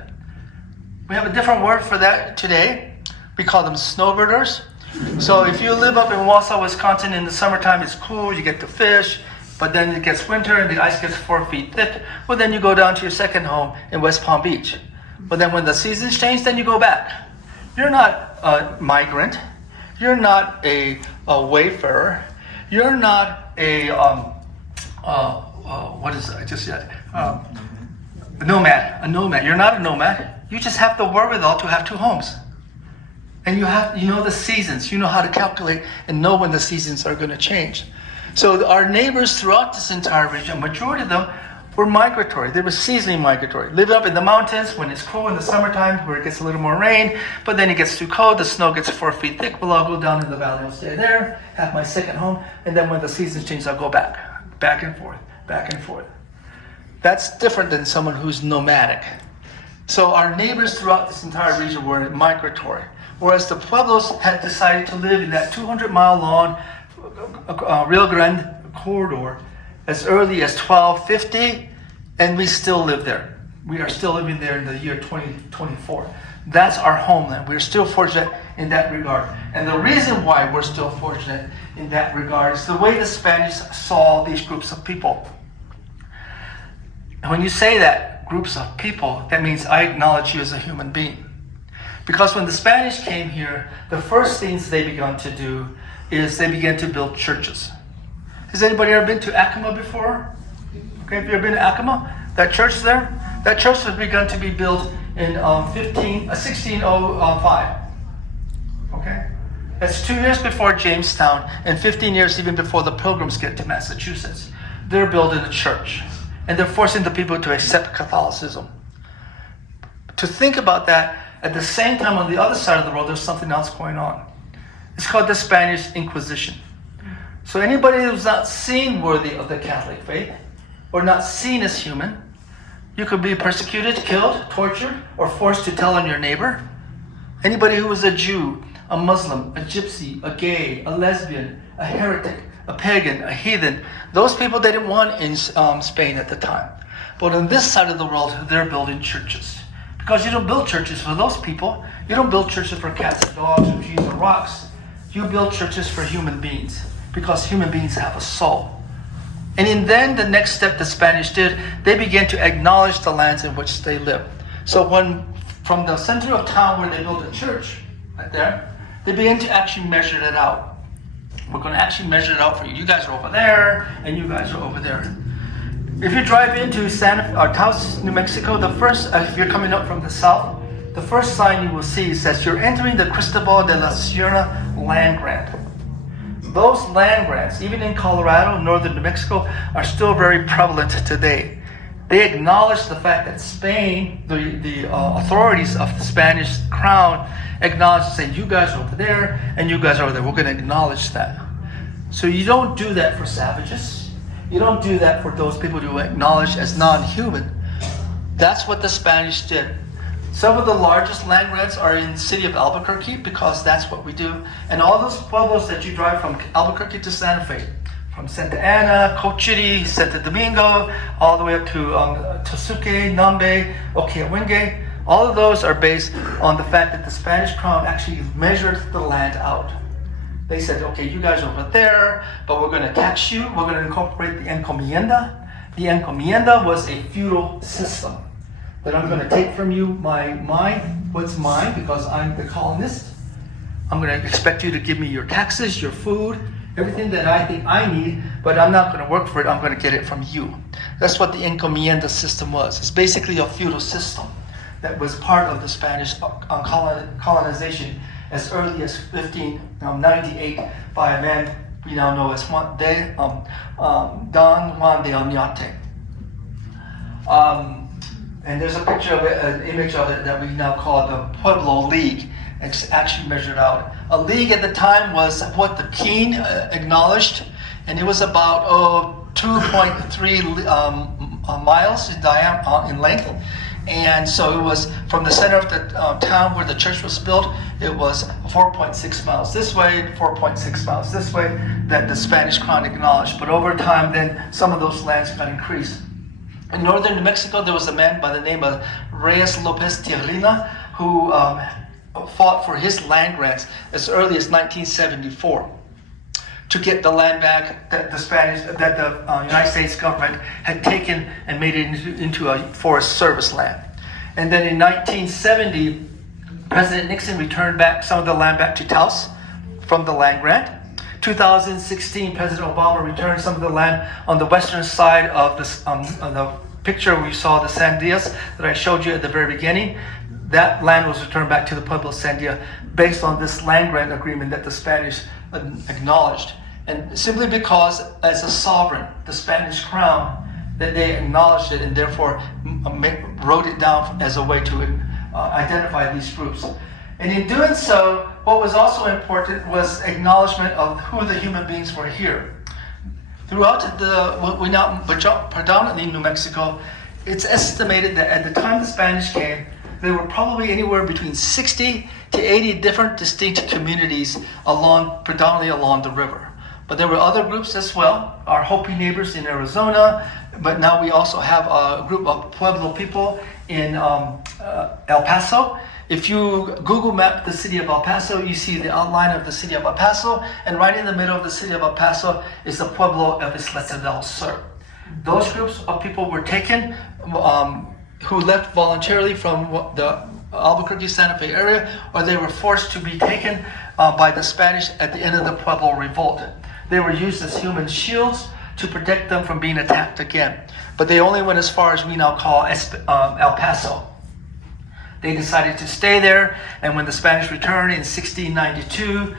We have a different word for that today. We call them snowbirders. So if you live up in Wausau, Wisconsin in the summertime, it's cool, you get to fish, but then it gets winter and the ice gets 4 feet thick. Well, then you go down to your second home in West Palm Beach. But then when the seasons change, then you go back. You're not a migrant. You're not a wayfarer. You're not a what is it? I just said a nomad. A nomad. You're not a nomad. You just have the wherewithal to have two homes, and you know the seasons. You know how to calculate and know when the seasons are going to change. So our neighbors throughout this entire region, majority of them were migratory. They were seasonally migratory. Live up in the mountains when it's cool in the summertime, where it gets a little more rain, but then it gets too cold. The snow gets 4 feet thick. Well, I'll go down in the valley. I'll stay there, have my second home, and then when the seasons change, I'll go back and forth, back and forth. That's different than someone who's nomadic. So our neighbors throughout this entire region were migratory, whereas the Pueblos had decided to live in that 200-mile long Rio Grande corridor as early as 1250, and we still live there. We are still living there in the year 2024. That's our homeland. We're still fortunate in that regard. And the reason why we're still fortunate in that regard is the way the Spanish saw these groups of people. And when you say that, groups of people, that means I acknowledge you as a human being. Because when the Spanish came here, the first things they began to do is they began to build churches. Has anybody ever been to Acoma before? Okay, have you ever been to Acoma? That church there? That church was begun to be built in 1605. Okay? That's 2 years before Jamestown and 15 years even before the Pilgrims get to Massachusetts. They're building a church. And they're forcing the people to accept Catholicism. To think about that, at the same time on the other side of the world, there's something else going on. It's called the Spanish Inquisition. So anybody who's not seen worthy of the Catholic faith, or not seen as human, you could be persecuted, killed, tortured, or forced to tell on your neighbor. Anybody who was a Jew, a Muslim, a gypsy, a gay, a lesbian, a heretic, a pagan, a heathen, those people they didn't want in Spain at the time. But on this side of the world, they're building churches. Because you don't build churches for those people. You don't build churches for cats and dogs or trees or rocks. You build churches for human beings. Because human beings have a soul. And then the next step the Spanish did, they began to acknowledge the lands in which they live. So from the center of town where they built a church, right there, they began to actually measure that out. We're going to actually measure it out for you. You guys are over there, and you guys are over there. If you drive into Taos, New Mexico, if you're coming up from the south, the first sign you will see says you're entering the Cristobal de la Sierra land grant. Those land grants, even in Colorado, northern New Mexico, are still very prevalent today. They acknowledge the fact that Spain, the authorities of the Spanish crown, acknowledge and say, you guys are over there, and you guys are over there. We're going to acknowledge that. So you don't do that for savages. You don't do that for those people you acknowledge as non-human. That's what the Spanish did. Some of the largest land grants are in the city of Albuquerque because that's what we do. And all those pueblos that you drive from Albuquerque to Santa Fe, from Santa Ana, Cochiti, Santo Domingo, all the way up to Tosuque, Nambe, Okeawenge, all of those are based on the fact that the Spanish crown actually measured the land out. They said, okay, you guys are over there, but we're going to tax you. We're going to incorporate the encomienda. The encomienda was a feudal system. That I'm going to take from you what's mine, because I'm the colonist. I'm going to expect you to give me your taxes, your food, Everything that I think I need, but I'm not going to work for it, I'm going to get it from you. That's what the encomienda system was. It's basically a feudal system that was part of the Spanish colonization as early as 1598 by a man we now know as Don Juan de Oñate. And there's a picture of it, an image of it that we now call the Pueblo League. It's actually measured out. A league at the time was what the king acknowledged, and it was about 2.3 miles in length. And so it was from the center of the town where the church was built, it was 4.6 miles this way, 4.6 miles this way, that the Spanish crown acknowledged. But over time, then some of those lands got increased. In northern New Mexico, there was a man by the name of Reyes Lopez Tierrina who fought for his land grants as early as 1974 to get the land back that the United States government had taken and made it into a Forest Service land. And then in 1970, President Nixon returned back some of the land back to Taos from the land grant. 2016, President Obama returned some of the land on the western side of this, on the picture we saw the Sandias that I showed you at the very beginning. That land was returned back to the Pueblo Sandia based on this land grant agreement that the Spanish acknowledged. And simply because as a sovereign, the Spanish crown, that they acknowledged it and therefore wrote it down as a way to identify these groups. And in doing so, what was also important was acknowledgement of who the human beings were here. Throughout predominantly New Mexico, it's estimated that at the time the Spanish came, there were probably anywhere between 60 to 80 different distinct communities predominantly along the river. But there were other groups as well, our Hopi neighbors in Arizona, but now we also have a group of Pueblo people in El Paso. If you Google map the city of El Paso, you see the outline of the city of El Paso, and right in the middle of the city of El Paso is the Pueblo of Isleta del Sur. Those groups of people were taken, who left voluntarily from the Albuquerque, Santa Fe area, or they were forced to be taken by the Spanish at the end of the Pueblo revolt. They were used as human shields to protect them from being attacked again. But they only went as far as we now call El Paso. They decided to stay there, and when the Spanish returned in 1692,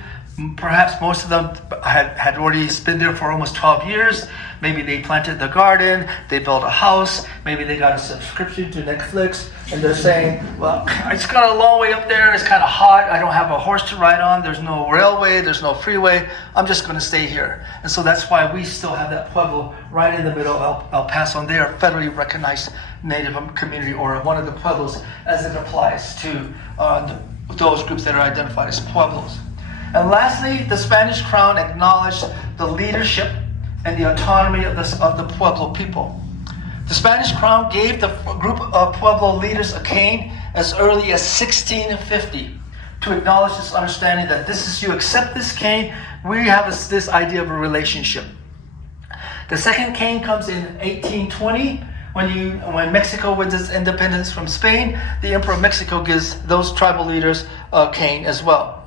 perhaps most of them had already been there for almost 12 years. Maybe they planted the garden, they built a house, maybe they got a subscription to Netflix, and they're saying, well, it's got a long way up there, it's kind of hot, I don't have a horse to ride on, there's no railway, there's no freeway, I'm just going to stay here. And so that's why we still have that Pueblo right in the middle of El Paso, and they are federally recognized Native community, or one of the Pueblos, as it applies to those groups that are identified as Pueblos. And lastly, the Spanish crown acknowledged the leadership and the autonomy of the Pueblo people. The Spanish crown gave the group of Pueblo leaders a cane as early as 1650 to acknowledge this understanding that you accept this cane, we have this idea of a relationship. The second cane comes in 1820 when Mexico wins its independence from Spain. The Emperor of Mexico gives those tribal leaders a cane as well.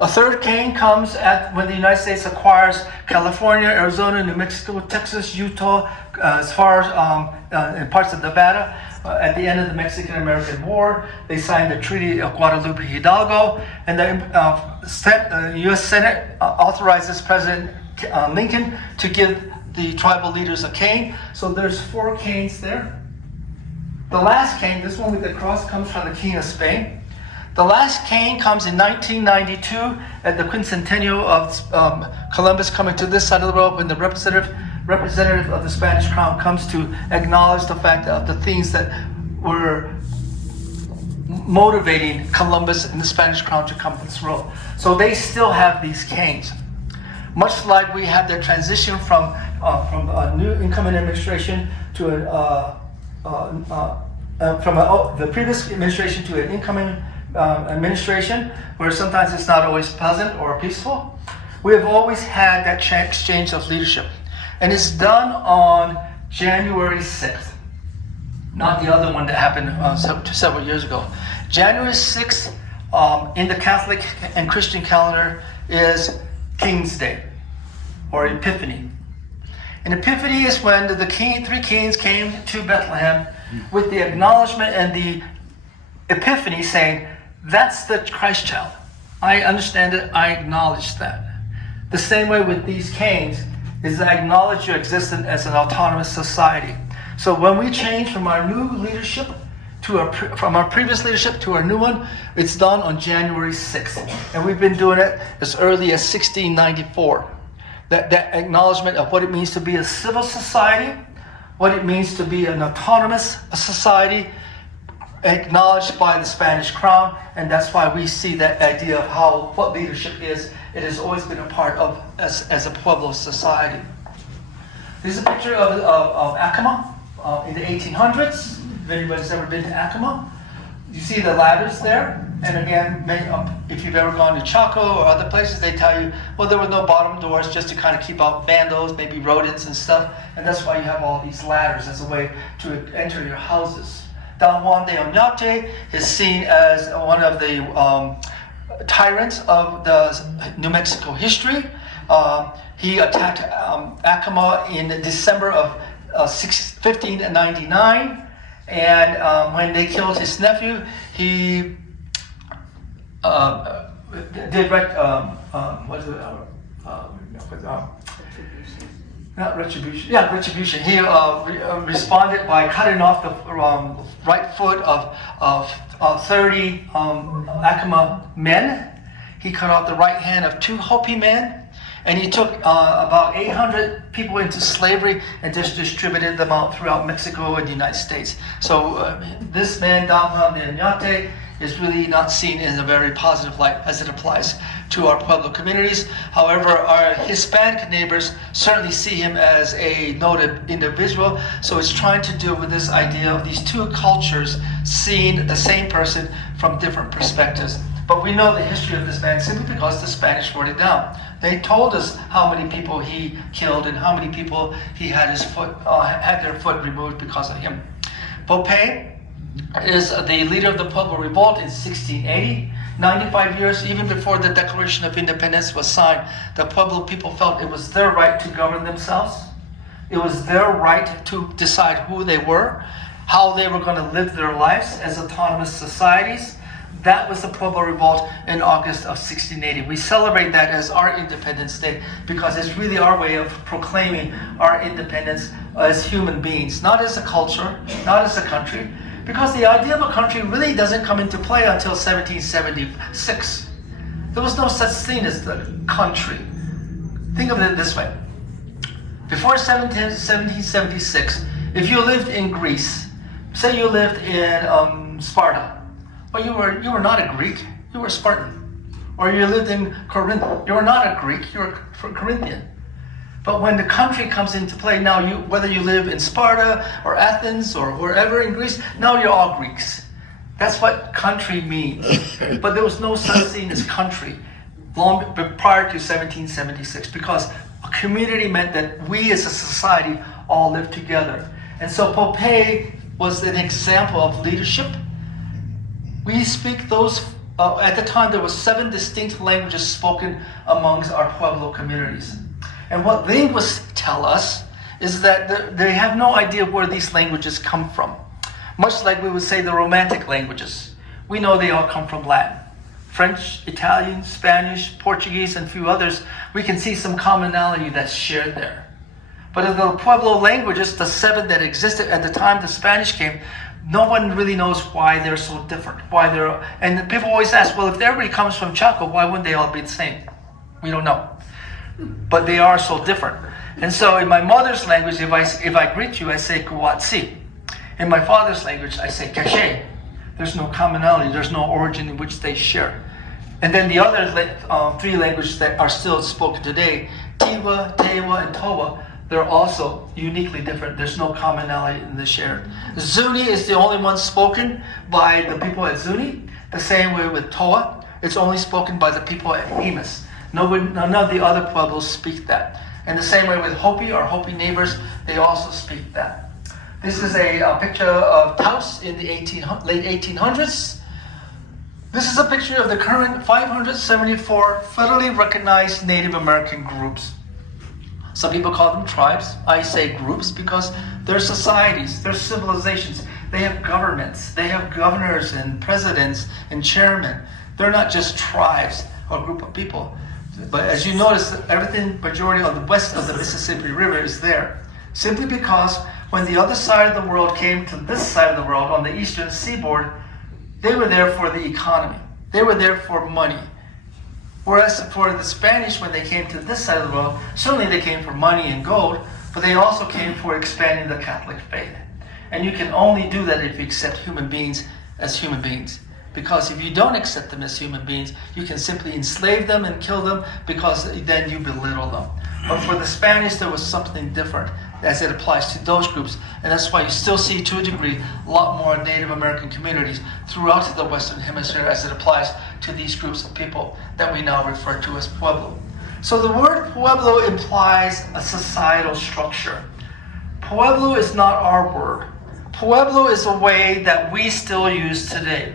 A third cane comes when the United States acquires California, Arizona, New Mexico, Texas, Utah, as far as in parts of Nevada. At the end of the Mexican-American War, they signed the Treaty of Guadalupe Hidalgo, and the U.S. Senate authorizes President Lincoln to give the tribal leaders a cane. So there's 4 canes there. The last cane, this one with the cross, comes from the King of Spain. The last cane comes in 1992 at the quincentennial of Columbus coming to this side of the world, when the representative of the Spanish crown comes to acknowledge the fact of the things that were motivating Columbus and the Spanish crown to come to this world. So they still have these canes. Much like we had the transition from a new incoming administration to the previous administration to an incoming administration, where sometimes it's not always pleasant or peaceful. We have always had that exchange of leadership. And it's done on January 6th, not the other one that happened several years ago. January 6th in the Catholic and Christian calendar is King's Day. or Epiphany. And Epiphany is when the three kings came to Bethlehem with the acknowledgement and the epiphany saying, that's the Christ child. I understand it, I acknowledge that. The same way with these kings is I acknowledge your existence as an autonomous society. So when we change from our new leadership from our previous leadership to our new one, it's done on January 6th. And we've been doing it as early as 1694. That acknowledgement of what it means to be a civil society, what it means to be an autonomous society, acknowledged by the Spanish crown, and that's why we see that idea of what leadership is. It has always been a part of as a Pueblo society. This is a picture of Acoma in the 1800s. If anybody's ever been to Acoma, you see the ladders there. And again, if you've ever gone to Chaco or other places, they tell you, well, there were no bottom doors just to kind of keep out vandals, maybe rodents and stuff. And that's why you have all these ladders as a way to enter your houses. Don Juan de Oñate is seen as one of the tyrants of the New Mexico history. He attacked Acoma in December of 1599. And when they killed his nephew, he did not retribution. Yeah, retribution. He responded by cutting off the right foot of 30 Acoma men. He cut off the right hand of 2 Hopi men. And he took about 800 people into slavery and just distributed them out throughout Mexico and the United States. So this man, Don Juan de Oñate, is really not seen in a very positive light as it applies to our Pueblo communities. However, our Hispanic neighbors certainly see him as a noted individual. So it's trying to deal with this idea of these two cultures seeing the same person from different perspectives. But we know the history of this man simply because the Spanish wrote it down. They told us how many people he killed and how many people he had their foot removed because of him. Popé is the leader of the Pueblo Revolt in 1680. 95 years, even before the Declaration of Independence was signed, the Pueblo people felt it was their right to govern themselves. It was their right to decide who they were, how they were going to live their lives as autonomous societies. That was the Pueblo Revolt in August of 1680. We celebrate that as our Independence Day because it's really our way of proclaiming our independence as human beings, not as a culture, not as a country, because the idea of a country really doesn't come into play until 1776. There was no such thing as the country. Think of it this way. Before 1776, if you lived in Greece, say you lived in Sparta, well, you were not a Greek, you were a Spartan. Or you lived in Corinth, you were not a Greek, you were a Corinthian. But when the country comes into play, now whether you live in Sparta or Athens or wherever in Greece, now you're all Greeks. That's what country means. But there was no such thing as country prior to 1776 because a community meant that we as a society all lived together. And so Popé was an example of leadership. We speak those, at the time there were 7 distinct languages spoken amongst our Pueblo communities. And what linguists tell us is that they have no idea where these languages come from. Much like we would say the Romantic languages. We know they all come from Latin. French, Italian, Spanish, Portuguese, and a few others, we can see some commonality that's shared there. But of the Pueblo languages, the 7 that existed at the time the Spanish came, no one really knows why they're so different. And people always ask, well, if everybody comes from Chaco, why wouldn't they all be the same? We don't know. But they are so different. And so in my mother's language, if I greet you, I say kuwatsi. In my father's language, I say cache. There's no commonality. There's no origin in which they share. And then the other 3 languages that are still spoken today, Tiwa, Tewa, and Towa, they're also uniquely different. There's no commonality in the shared. Zuni is the only one spoken by the people at Zuni. The same way with Toa. It's only spoken by the people at Imus. None of the other Pueblos speak that. And the same way with Hopi, our Hopi neighbors, they also speak that. This is a picture of Taos in the late 1800s. This is a picture of the current 574 federally recognized Native American groups. Some people call them tribes. I say groups because they're societies, they're civilizations. They have governments, they have governors and presidents and chairmen. They're not just tribes or a group of people. But as you notice, everything, majority on the west of the Mississippi River is there. Simply because when the other side of the world came to this side of the world on the eastern seaboard, they were there for the economy. They were there for money. Whereas for the Spanish, when they came to this side of the world, certainly they came for money and gold, but they also came for expanding the Catholic faith. And you can only do that if you accept human beings as human beings. Because if you don't accept them as human beings, you can simply enslave them and kill them because then you belittle them. But for the Spanish, there was something different as it applies to those groups. And that's why you still see, to a degree, a lot more Native American communities throughout the Western Hemisphere as it applies to these groups of people that we now refer to as Pueblo. So the word Pueblo implies a societal structure. Pueblo is not our word. Pueblo is a way that we still use today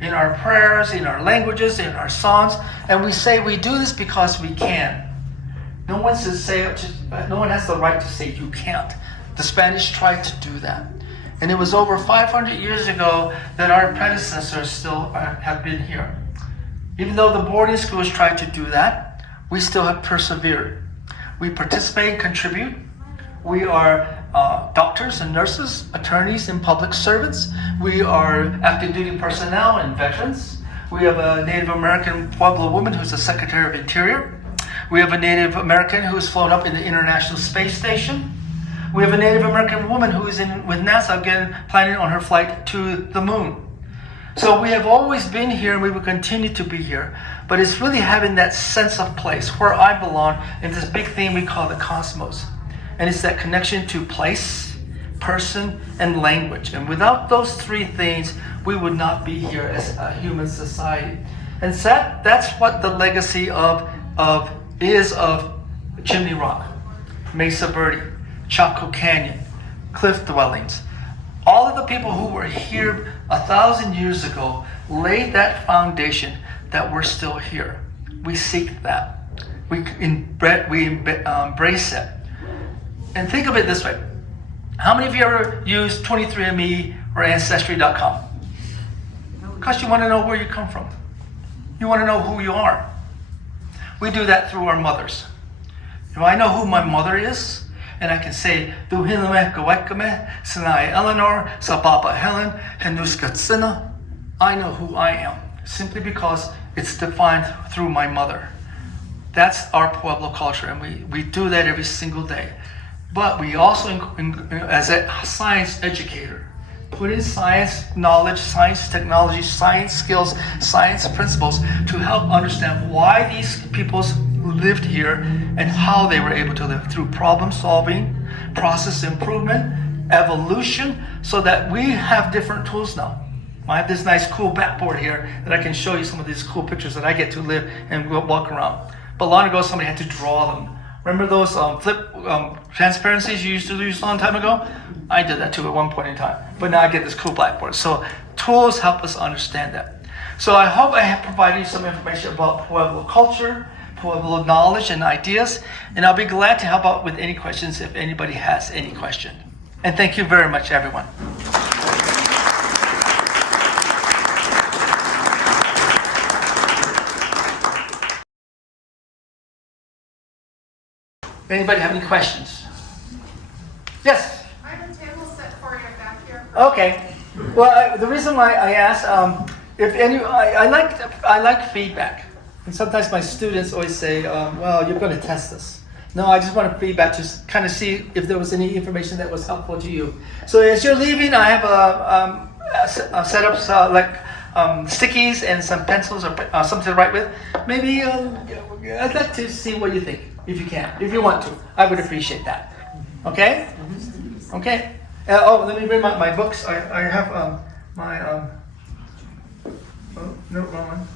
in our prayers, in our languages, in our songs, and we say we do this because we can. No one has the right to say you can't. The Spanish tried to do that. And it was over 500 years ago that our predecessors still have been here. Even though the boarding schools tried to do that, we still have persevered. We participate and contribute. We are doctors and nurses, attorneys and public servants. We are active duty personnel and veterans. We have a Native American Pueblo woman who's the Secretary of Interior. We have a Native American who's flown up in the International Space Station. We have a Native American woman who is with NASA again planning on her flight to the moon. So we have always been here and we will continue to be here. But it's really having that sense of place where I belong in this big thing we call the cosmos. And it's that connection to place, person, and language. And without those three things, we would not be here as a human society. And that's what the legacy of Chimney Rock, Mesa Verde, Chaco Canyon, cliff dwellings. All of the people who were here 1,000 years ago laid that foundation that we're still here. We seek that. We embrace it. And think of it this way. How many of you ever used 23andMe or Ancestry.com? Because you want to know where you come from. You want to know who you are. We do that through our mothers. If I know who my mother is, and I can say, Duhiname Gawekame, Sinai Eleanor, Sababa Helen, Henuskatsina, I know who I am, simply because it's defined through my mother. That's our Pueblo culture, and we do that every single day. But we also, as a science educator, put in science knowledge, science technology, science skills, science principles to help understand why these peoples lived here and how they were able to live through problem solving, process improvement, evolution, so that we have different tools now. I have this nice cool backboard here that I can show you some of these cool pictures that I get to live and walk around. But long ago, somebody had to draw them. Remember those flip transparencies you used to use a long time ago? I did that too at one point in time. But now I get this cool blackboard. So tools help us understand that. So I hope I have provided you some information about Pueblo culture, Pueblo knowledge and ideas. And I'll be glad to help out with any questions if anybody has any question. And thank you very much, everyone. Anybody have any questions? Yes? I have a table set for you back here. Okay. Well, the reason why I asked, I like feedback. And sometimes my students always say, well, you're going to test us. No, I just want feedback to kind of see if there was any information that was helpful to you. So as you're leaving, I have a set up stickies and some pencils or something to write with. Maybe I'd like to see what you think, if you can, if you want to. I would appreciate that. Okay? Okay. Let me bring my books. I have my. Oh, no, wrong one.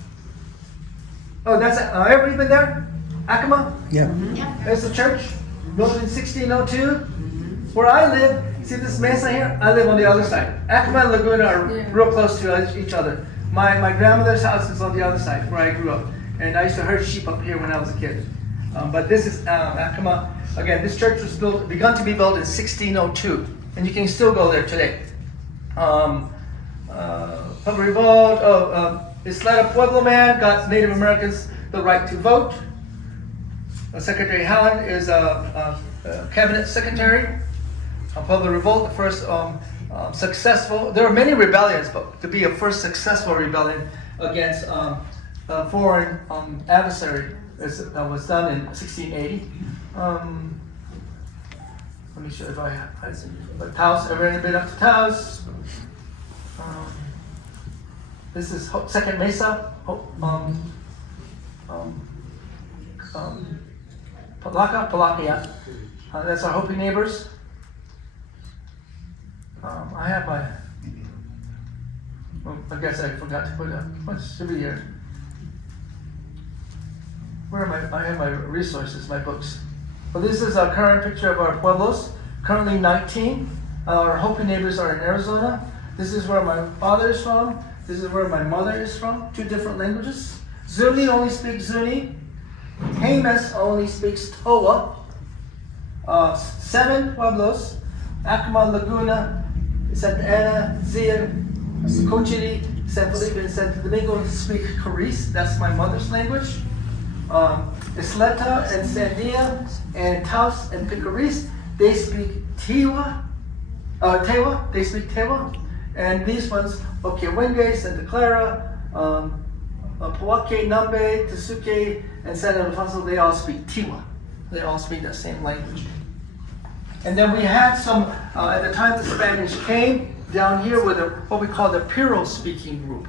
Oh, that's it. Everybody been there? Acoma? Yeah. There's the church, built in 1602. Where I live, see this mesa here? I live on the other side. Acoma and Laguna are real close to each other. My grandmother's house is on the other side, where I grew up. And I used to herd sheep up here when I was a kid. But this is Acoma. Again, this church was begun to be built in 1602, and you can still go there today. Pueblo Revolt, Isleta Pueblo man got Native Americans the right to vote. Secretary Hallen is a cabinet secretary. Pueblo Revolt, the first successful, there were many rebellions, but to be a first successful rebellion against a foreign adversary was done in 1680. Let me show you if I Taos, everybody been up to Taos? This is Second Mesa, Palaca, yeah. That's our Hopi neighbors. I have my, I guess I forgot to put what should be here. Where am I have my resources, my books. Well, this is a current picture of our Pueblos, currently 19. Our Hopi neighbors are in Arizona. This is where my father is from. This is where my mother is from. 2 different languages. Zuni only speaks Zuni. Jemez only speaks Towa. 7 Pueblos. Acoma, Laguna, Santa Ana, Zia, Cochiti, San Felipe, and Santo Domingo speak Cariz. That's my mother's language. Isleta and Sandia and Taos and Picariz, they speak Tewa. They speak Tewa. And these ones, Okewenge, Santa Clara, Powake, Nambe, Tasuke, and San Alfonso, they all speak Tiwa. They all speak that same language. And then we had some, at the time the Spanish came, down here with what we call the Piro-speaking group.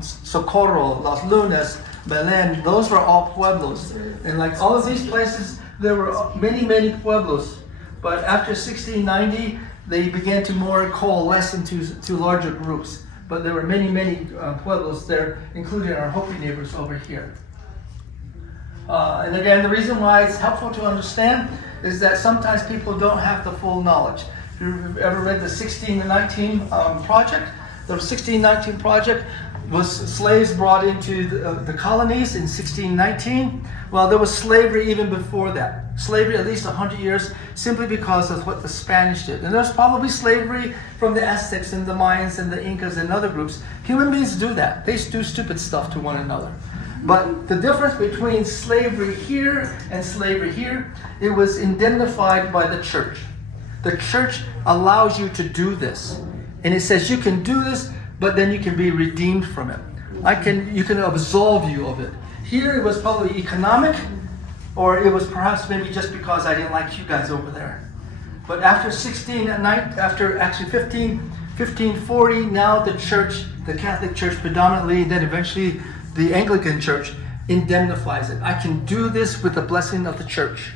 Socorro, Las Lunas, Belen, those were all Pueblos. And like all of these places, there were many Pueblos. But after 1690, they began to more coalesce into larger groups. But there were many Pueblos there, including our Hopi neighbors over here. And again, the reason why it's helpful to understand is that sometimes people don't have the full knowledge. If you've ever read the 1619 project, the 1619 project was slaves brought into the colonies in 1619. Well, there was slavery even before that. Slavery at least 100 years simply because of what the Spanish did. And there's probably slavery from the Aztecs and the Mayans and the Incas and other groups. Human beings do that. They do stupid stuff to one another. But the difference between slavery here and slavery here, it was indemnified by the church. The church allows you to do this. And it says you can do this, but then you can be redeemed from it. You can absolve you of it. Here it was probably economic, or it was perhaps maybe just because I didn't like you guys over there. But after 1540, now the church, the Catholic Church predominantly, then eventually the Anglican Church indemnifies it. I can do this with the blessing of the church.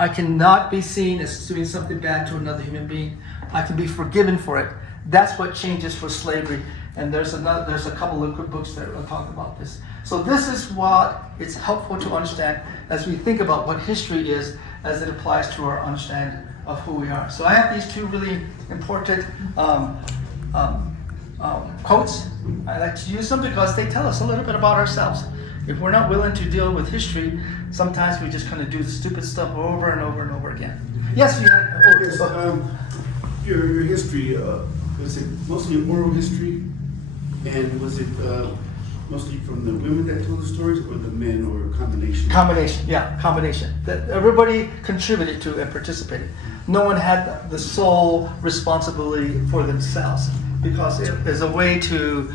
I cannot be seen as doing something bad to another human being. I can be forgiven for it. That's what changes for slavery. And there's a couple of good books that will talk about this. So this is what it's helpful to understand as we think about what history is as it applies to our understanding of who we are. So I have these 2 really important quotes. I like to use them because they tell us a little bit about ourselves. If we're not willing to deal with history, sometimes we just kind of do the stupid stuff over and over and over again. Yes, you had. Yes, your history, was it mostly oral history? And was it mostly from the women that told the stories, or the men, or a combination? Combination. That everybody contributed to and participated. No one had the sole responsibility for themselves, because it is a way to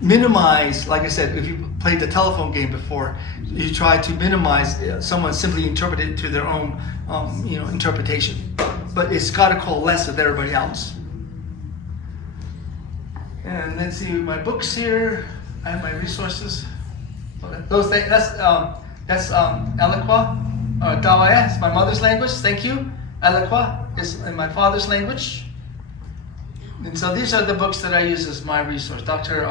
minimize, like I said, if you played the telephone game before, you try to minimize someone simply interpreted it to their own interpretation. But it's got to coalesce with everybody else. And then see my books here. I have my resources. Those things. That's Eloqua, Dawaya. It's my mother's language. Thank you. Eloqua is in my father's language. And so these are the books that I use as my resource. Dr.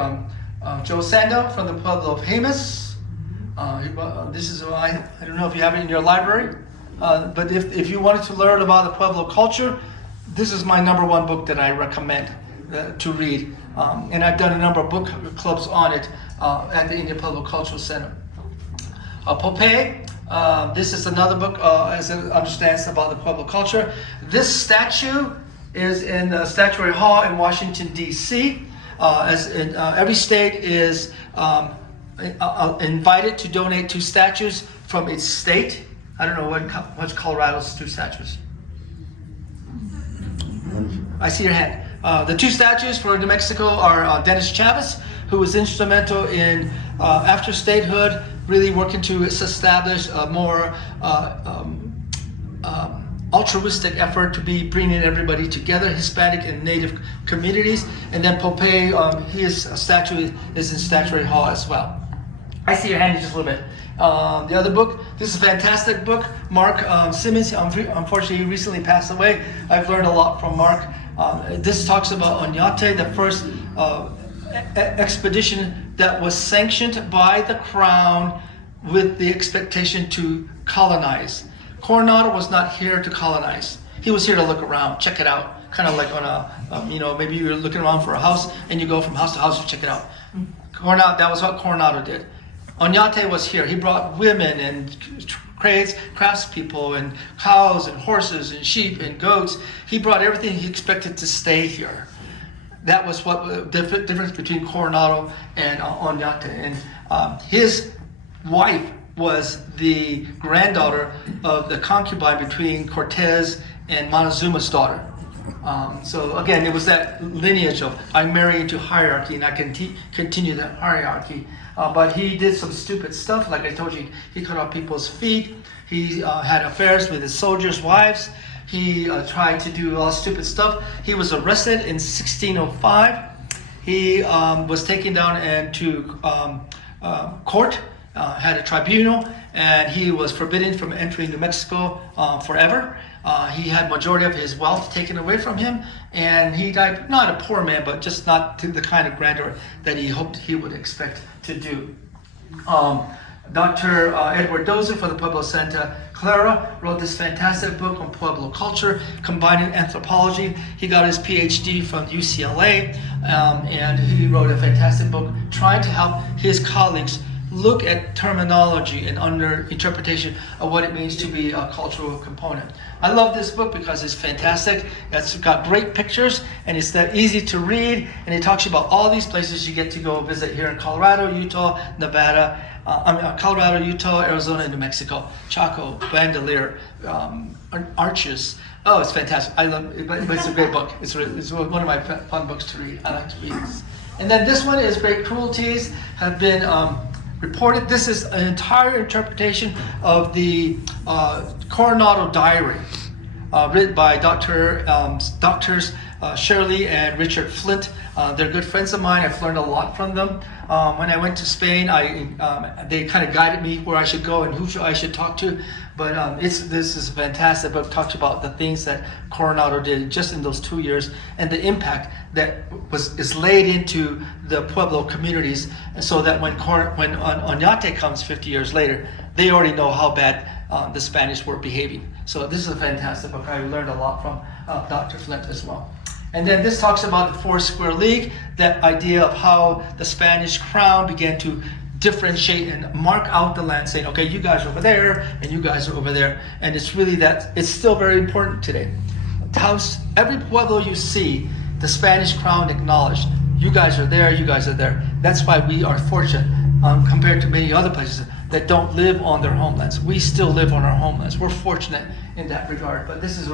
Joe Sando from the Pueblo of Jemez. This is I don't know if you have it in your library, but if you wanted to learn about the Pueblo culture, this is my #1 book that I recommend to read. And I've done a number of book clubs on it at the Indian Pueblo Cultural Center. Pope, This is another book, as it understands about the Pueblo culture. This statue is in the Statuary Hall in Washington, D.C. Every state is invited to donate 2 statues from its state. I don't know what's Colorado's 2 statues. I see your hand. The 2 statues for New Mexico are Dennis Chavez, who was instrumental in, after statehood, really working to establish a more altruistic effort to be bringing everybody together, Hispanic and Native communities. And then Popeye, his statue is in Statuary Hall as well. I see your hand in just a little bit. The other book, this is a fantastic book. Mark Simmons, unfortunately, he recently passed away. I've learned a lot from Mark. This talks about Oñate, the first expedition that was sanctioned by the crown with the expectation to colonize. Coronado was not here to colonize. He was here to look around, check it out. Kind of like on a, maybe you're looking around for a house and you go from house to house to check it out. Coronado, that was what Coronado did. Oñate was here. He brought women and craftspeople and cows and horses and sheep and goats. He brought everything he expected to stay here. That was what the difference between Coronado and Oñate. And his wife was the granddaughter of the concubine between Cortez and Montezuma's daughter. So again, it was that lineage of I marry into hierarchy and I can continue that hierarchy. But he did some stupid stuff, like I told you. He cut off people's feet. He had affairs with his soldiers' wives. He tried to do all stupid stuff. He was arrested in 1605. He was taken down into court, had a tribunal, and he was forbidden from entering New Mexico forever. He had majority of his wealth taken away from him, and he died not a poor man, but just not to the kind of grandeur that he hoped he would expect to do. Dr. Edward Dozer from the Pueblo Santa Clara wrote this fantastic book on Pueblo culture, combining anthropology. He got his PhD from UCLA, and he wrote a fantastic book trying to help his colleagues look at terminology and under interpretation of what it means to be a cultural component. I love this book because it's fantastic. It's got great pictures and it's that easy to read, and it talks about all these places you get to go visit here in Colorado, Utah, Nevada, Colorado, Utah, Arizona, and New Mexico, Chaco, Bandelier, Arches. Oh, it's fantastic. I love it, but it's a great book. It's one of my fun books to read. I like to read this. And then this one is Great Cruelties Have Been Reported. This is an entire interpretation of the Coronado Diary, written by doctors Shirley and Richard Flint. They're good friends of mine. I've learned a lot from them. When I went to Spain, they kind of guided me where I should go and who I should talk to. But this is a fantastic book. Talks about the things that Coronado did just in those 2 years and the impact that is laid into the Pueblo communities, so that when Oñate comes 50 years later, they already know how bad the Spanish were behaving. So this is a fantastic book. I learned a lot from Dr. Flint as well. And then this talks about the Four Square League, that idea of how the Spanish crown began to differentiate and mark out the land, saying, okay, you guys are over there and you guys are over there. And it's really that, it's still very important today. Every Pueblo you see, the Spanish crown acknowledged, you guys are there, you guys are there. That's why we are fortunate compared to many other places that don't live on their homelands. We still live on our homelands. We're fortunate in that regard. But this is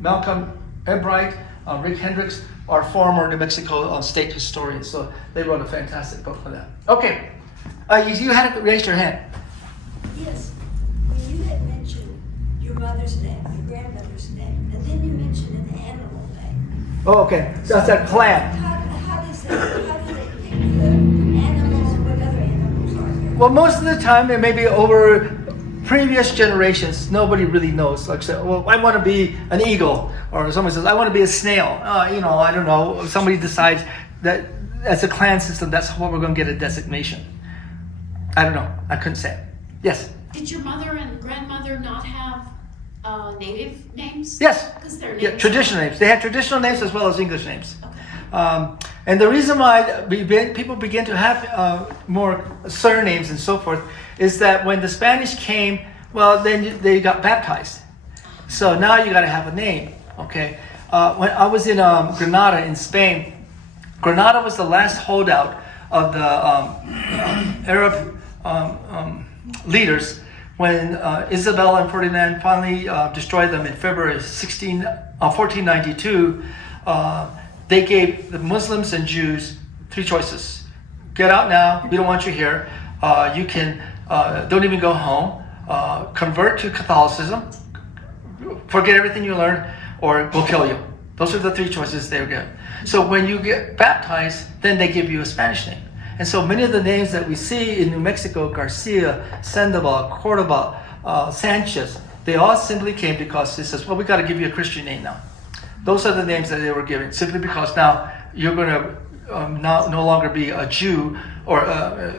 Malcolm Ebright, Rick Hendricks, our former New Mexico state historians. So they wrote a fantastic book for that. Okay, you had to raise your hand. Yes, when you had mentioned your mother's name, your grandmother's name, and then you mentioned an animal name. Oh, okay, that's a clan. How does they pick the animals? What other animals are there? Well, most of the time, it may be over previous generations, nobody really knows. Like, say, well, I want to be an eagle, or someone says, I want to be a snail. I don't know. Somebody decides that as a clan system, that's what we're going to get a designation. I don't know. I couldn't say. Yes? Did your mother and grandmother not have native names? Yes. Because they're names. Yeah, traditional names. They had traditional names as well as English names. Okay. And the reason why people begin to have more surnames and so forth is that when the Spanish came, well, then they got baptized. So now you got to have a name, okay? When I was in Granada in Spain, Granada was the last holdout of the Arab leaders when Isabella and Ferdinand finally destroyed them in February 1492. They gave the Muslims and Jews three choices. Get out now, we don't want you here. You can, don't even go home. Convert to Catholicism, forget everything you learned, or we'll kill you. Those are the three choices they were given. So when you get baptized, then they give you a Spanish name. And so many of the names that we see in New Mexico, Garcia, Sandoval, Cordoba, Sanchez, they all simply came because it says, well, we got to give you a Christian name now. Those are the names that they were given, simply because now you're going to no longer be a Jew or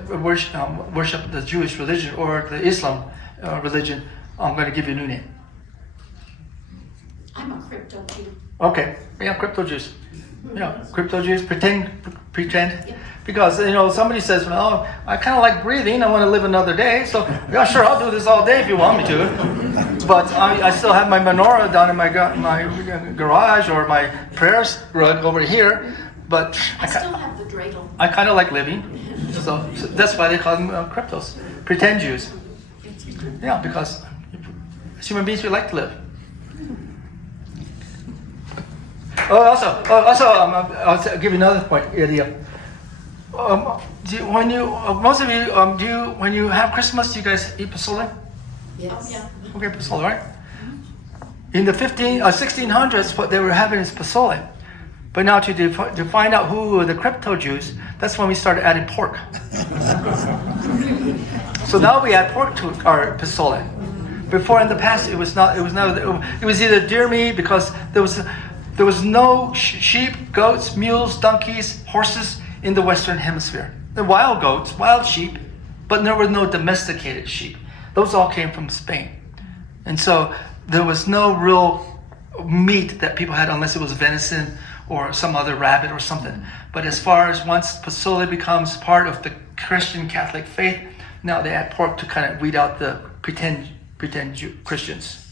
worship the Jewish religion or the Islam religion. I'm going to give you a new name. I'm a crypto Jew. Okay, yeah, crypto Jews. Yeah, crypto Jews pretend. Yeah. Because, somebody says, well, I kind of like breathing. I want to live another day. So, yeah, sure, I'll do this all day if you want me to. But I still have my menorah down in my garage or my prayer rug over here. But I still have the dreidel. I kind of like living. So that's why they call them cryptos. Pretend Jews. Yeah, because as human beings, we like to live. I'll give you another point, idea. When you have Christmas, do you guys eat pozole? Yes. Yeah. Okay, pozole, right? In the 1600s, what they were having is pozole. But now to find out who were the crypto Jews, that's when we started adding pork. So now we add pork to our pozole. Before in the past, it was either deer meat because there was no sheep, goats, mules, donkeys, horses in the Western Hemisphere. The wild goats, wild sheep, but there were no domesticated sheep. Those all came from Spain. And so there was no real meat that people had unless it was venison or some other rabbit or something. But as far as once pozole becomes part of the Christian Catholic faith, now they add pork to kind of weed out the pretend Christians.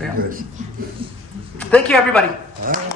Yeah. Good. Thank you, everybody. All right.